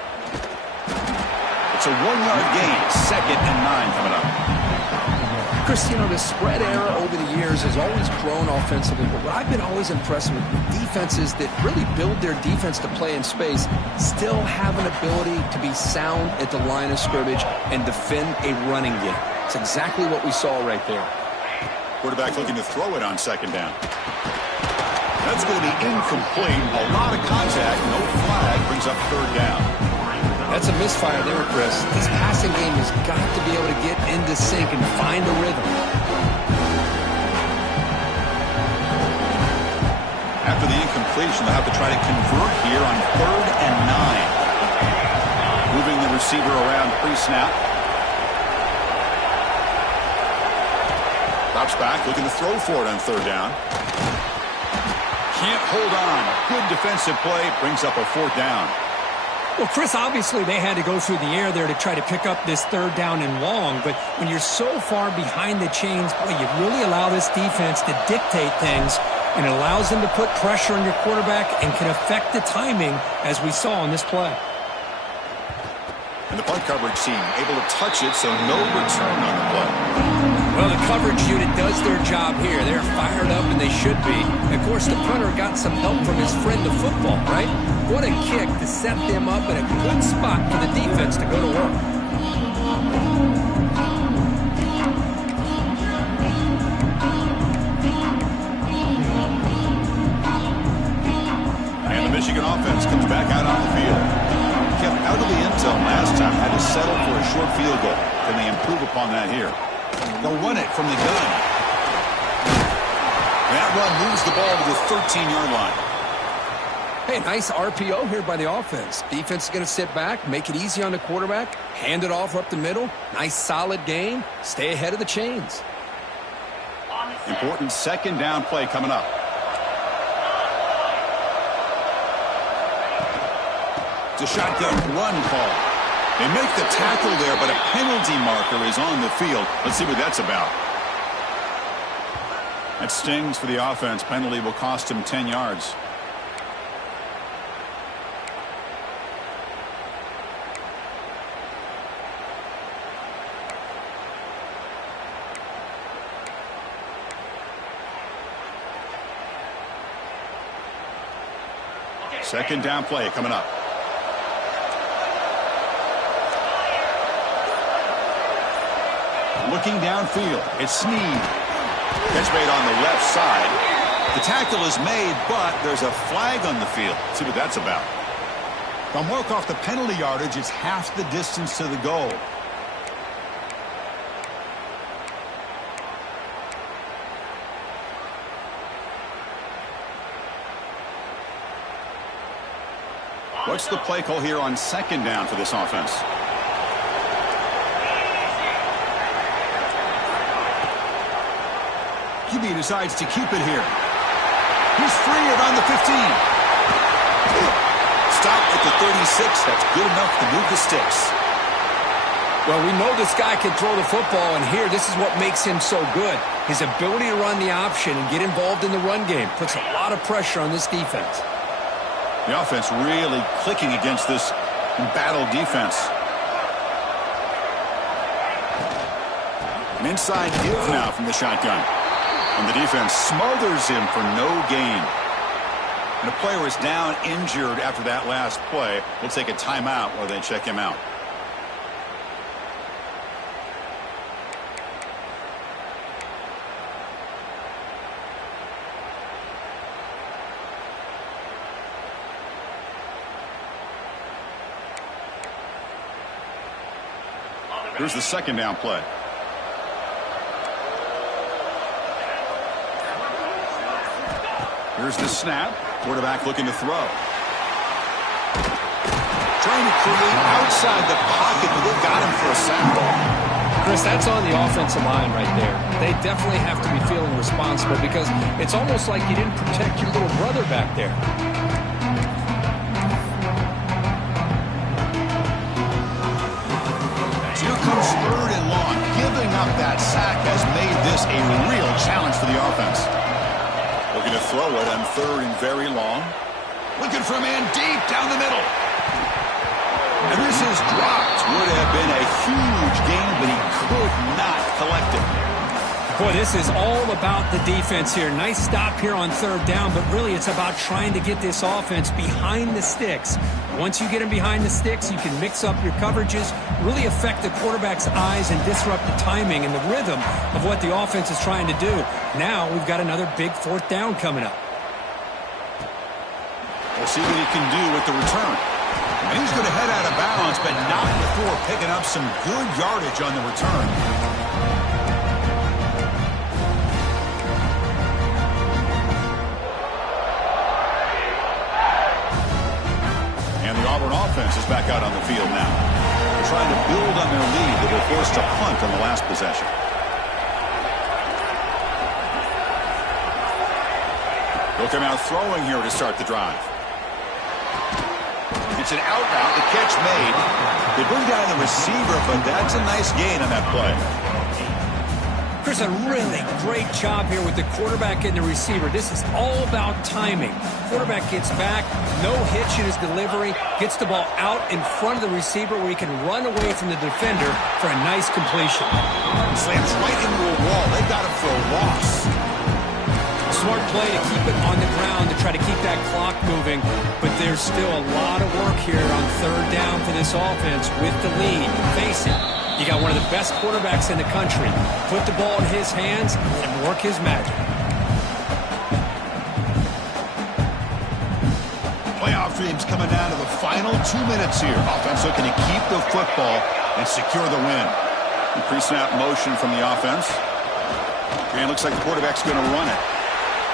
It's a 1-yard gain. 2nd and 9 coming up. Chris, you know, the spread era over the years has always grown offensively, but what I've been always impressed with defenses that really build their defense to play in space still have an ability to be sound at the line of scrimmage and defend a running game. It's exactly what we saw right there. Quarterback looking to throw it on 2nd down. That's going to be incomplete. A lot of contact. No flag. Brings up 3rd down. That's a misfire there, Chris. This passing game has got to be able to get into sync and find a rhythm. After the incompletion, they'll have to try to convert here on 3rd and 9. Moving the receiver around pre-snap. Drops back, looking to throw for it on 3rd down. Can't hold on. Good defensive play. Brings up a 4th down. Well, Chris, obviously they had to go through the air there to try to pick up this 3rd down and long, but when you're so far behind the chains, boy, you really allow this defense to dictate things, and it allows them to put pressure on your quarterback and can affect the timing, as we saw on this play. And the punt coverage team able to touch it, so no return on the play. Well, the coverage unit does their job here. They're fired up, and they should be. Of course, the punter got some help from his friend, the football, right? What a kick to set them up in a good spot for the defense to go to work. And the Michigan offense comes back out on the field. Kept out of the end zone last time, had to settle for a short field goal. Can they improve upon that here? They'll run it from the gun. That run moves the ball to the 13-yard line. Hey, nice RPO here by the offense. Defense is going to sit back, make it easy on the quarterback, hand it off up the middle. Nice, solid game. Stay ahead of the chains. Important 2nd down play coming up. It's a shotgun run call. They make the tackle there, but a penalty marker is on the field. Let's see what that's about. That stings for the offense. Penalty will cost him 10 yards. Second down play coming up. Looking downfield, it's Snead. Catch made on the left side. The tackle is made, but there's a flag on the field. Let's see what that's about. From work off the penalty yardage, it's half the distance to the goal. What's the play call here on second down for this offense? QB decides to keep it here. He's free around the 15. Stop at the 36. That's good enough to move the sticks. Well, we know this guy can throw the football, and here, this is what makes him so good. His ability to run the option and get involved in the run game puts a lot of pressure on this defense. The offense really clicking against this embattled defense. An inside give now from the shotgun. And the defense smothers him for no gain. And a player is down injured after that last play. We'll take a timeout while they check him out. Here's the second down play. Here's the snap. Quarterback looking to throw. Trying to create outside the pocket, but they got him for a sack. Chris, that's on the offensive line right there. They definitely have to be feeling responsible because it's almost like you didn't protect your little brother back there. Here comes third and long. Giving up that sack has made this a real challenge for the offense. Looking to throw it on third and very long. Looking for a man deep down the middle. And this is dropped. Would have been a huge gain, but he could not collect it. Boy, this is all about the defense here. Nice stop here on third down, but really it's about trying to get this offense behind the sticks. Once you get them behind the sticks, you can mix up your coverages, really affect the quarterback's eyes and disrupt the timing and the rhythm of what the offense is trying to do. Now we've got another big fourth down coming up. We'll see what he can do with the return. And he's going to head out of bounds, but not before picking up some good yardage on the return. Auburn offense is back out on the field now. They're trying to build on their lead. They were forced to punt on the last possession. They'll come out throwing here to start the drive. It's an out route. The catch made. They bring down the receiver, but that's a nice gain on that play. Chris, a really great job here with the quarterback and the receiver. This is all about timing. Quarterback gets back, no hitch in his delivery, gets the ball out in front of the receiver where he can run away from the defender for a nice completion. Slams right into a wall. They got him for a loss. Smart play to keep it on the ground to try to keep that clock moving, but there's still a lot of work here on third down for this offense with the lead. Face it. You got one of the best quarterbacks in the country. Put the ball in his hands and work his magic. Playoff dreams coming down to the final 2 minutes here. Offense looking to keep the football and secure the win. Pre-snap motion from the offense. And it looks like the quarterback's going to run it.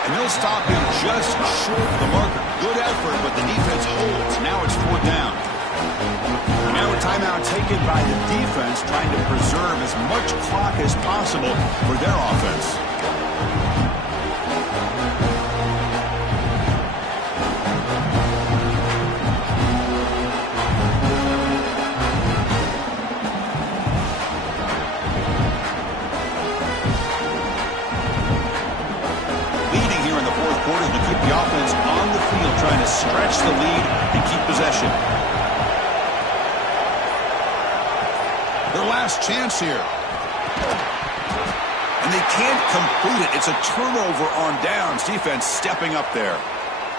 And they'll stop him just short of the marker. Good effort, but the defense holds. Now it's fourth down. Now a timeout taken by the defense, trying to preserve as much clock as possible for their offense. Leading here in the fourth quarter to keep the offense on the field, trying to stretch the lead and keep possession. Their last chance here. And they can't complete it. It's a turnover on downs. Defense stepping up there.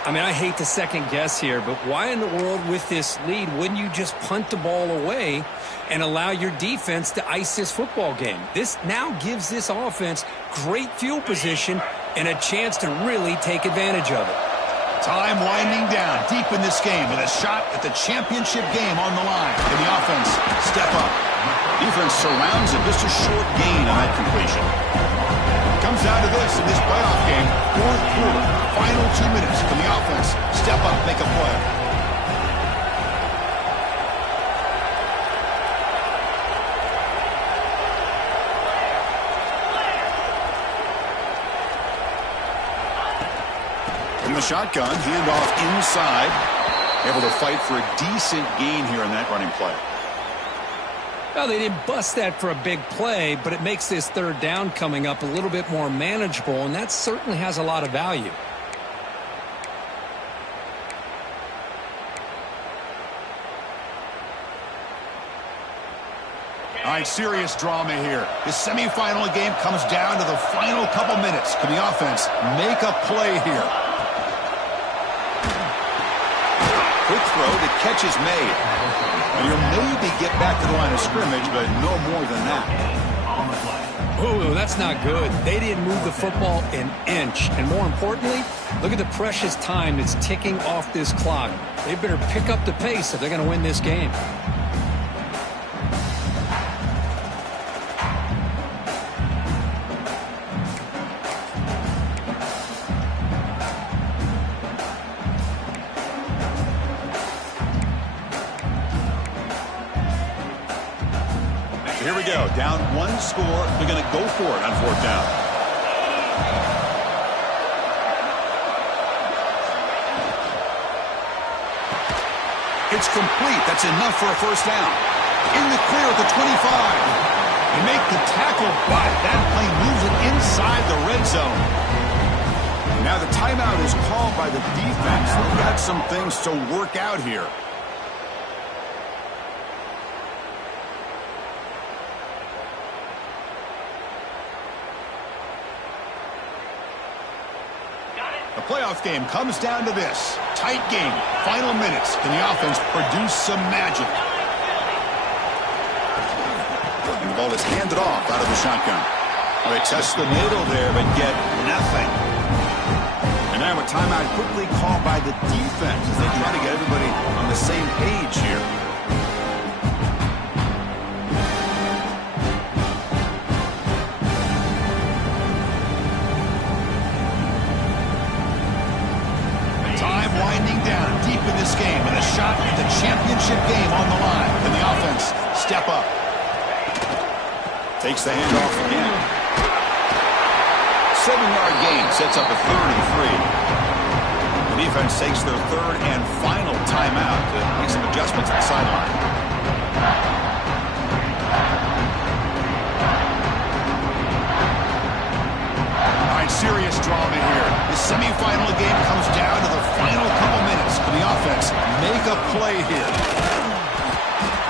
I mean, I hate to second guess here, but why in the world with this lead wouldn't you just punt the ball away and allow your defense to ice this football game? This now gives this offense great field position and a chance to really take advantage of it. Time winding down deep in this game with a shot at the championship game on the line. And the offense step up. Defense surrounds him. Just a short gain on that completion. Comes down to this in this playoff game. Fourth quarter, final 2 minutes. Can the offense step up, make a play? shotgun, handoff inside. Able to fight for a decent gain here in that running play. Well, they didn't bust that for a big play, but it makes this third down coming up a little bit more manageable, and that certainly has a lot of value. All right, serious drama here. The semifinal game comes down to the final couple minutes. Can the offense make a play here? Quick throw, the catch is made. And you'll maybe get back to the line of scrimmage, but no more than that. Oh, that's not good. They didn't move the football an inch. And more importantly, look at the precious time that's ticking off this clock. They better pick up the pace if they're going to win this game. Here we go. Down one score. They're going to go for it on fourth down. It's complete. That's enough for a first down. In the clear at the 25. They make the tackle, but that play moves it inside the red zone. Now the timeout is called by the defense. They've got some things to work out here. The playoff game comes down to this. Tight game. Final minutes. Can the offense produce some magic? And the ball is handed off out of the shotgun. Well, they test the middle there, but get nothing. And now a timeout quickly called by the defense as they try to get everybody on the same page here. Winding down deep in this game with a shot at the championship game on the line. Can the offense step up? Takes the handoff again. 7-yard gain sets up a 33. The defense takes their third and final timeout to make some adjustments at the sideline. Serious drama here. The semifinal game comes down to the final couple minutes. Can the offense make a play here?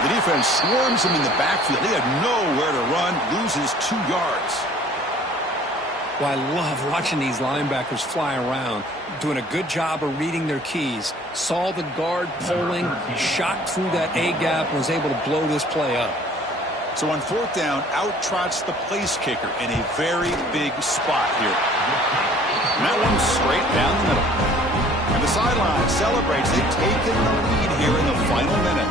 The defense swarms him in the backfield. They have nowhere to run, loses 2 yards. Well, I love watching these linebackers fly around, doing a good job of reading their keys. Saw the guard pulling, shot through that A-gap, and was able to blow this play up. So on fourth down, out trots the place kicker in a very big spot here. And that one's straight down the middle. And the sideline celebrates. They've taken the lead here in the final minute.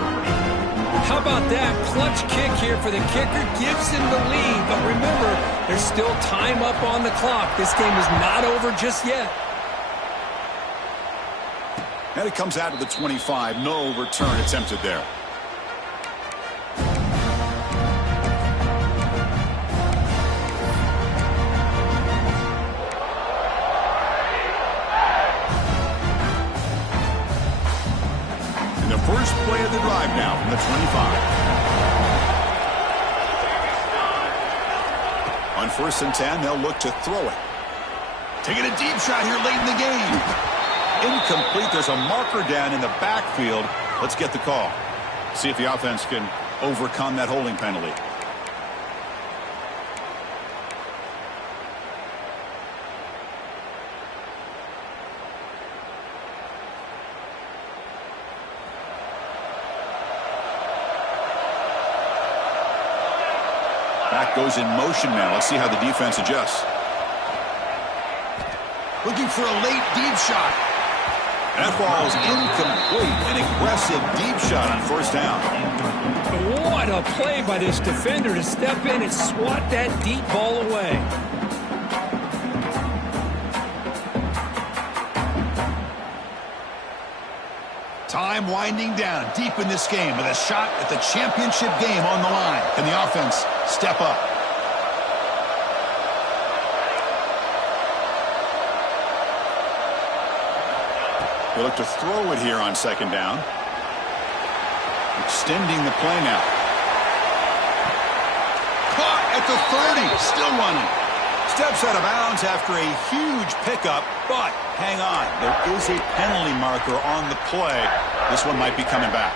How about that? Clutch kick here for the kicker. Gives him the lead. But remember, there's still time up on the clock. This game is not over just yet. And it comes out to the 25. No return attempted there. First play of the drive now from the 25. On 1st and 10, they'll look to throw it. Taking a deep shot here late in the game. Incomplete. There's a marker down in the backfield. Let's get the call. See if the offense can overcome that holding penalty. Back goes in motion now. Let's see how the defense adjusts. Looking for a late deep shot. That ball is incomplete. An aggressive deep shot on first down. What a play by this defender to step in and swat that deep ball away. Time winding down deep in this game with a shot at the championship game on the line. Can the offense step up? They look to throw it here on second down. Extending the play now. Caught at the 30. Still running. Steps out of bounds after a huge pickup, but hang on. There is a penalty marker on the play. This one might be coming back.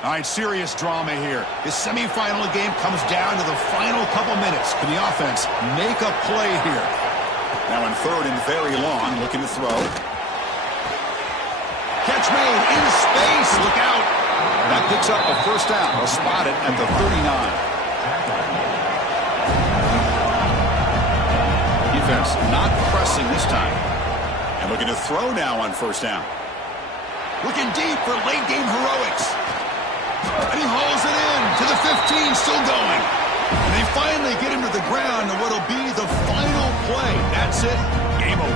All right, serious drama here. This semifinal game comes down to the final couple minutes. Can the offense make a play here? Now in third and very long, looking to throw. Catch made in space. Look out. That picks up a first down. They'll spot it at the 39. Defense not pressing this time. And looking to throw now on first down. Looking deep for late game heroics. And he hauls it in to the 15, still going. And they finally get him to the ground and what'll be the final play. That's it. Game over.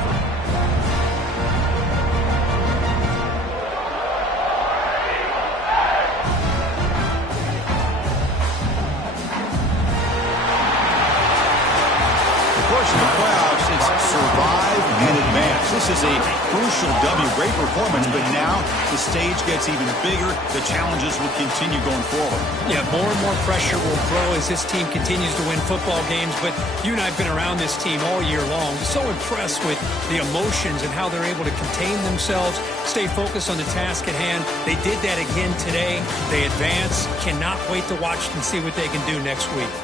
Of course, in the playoffs, it's survive and advance. This is a crucial W. Great performance, but now the stage gets even bigger. The challenges will continue going forward. Yeah, more and more pressure will grow as this team continues to win football games, but you and I have been around this team all year long. So impressed with the emotions and how they're able to contain themselves, stay focused on the task at hand. They did that again today. They advance. Cannot wait to watch and see what they can do next week.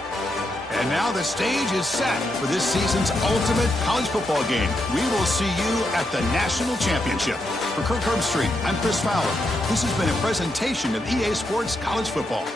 And now the stage is set for this season's ultimate college football game. We will see you at the National Championship. For Kirk Herbstreit, I'm Chris Fowler. This has been a presentation of EA Sports College Football.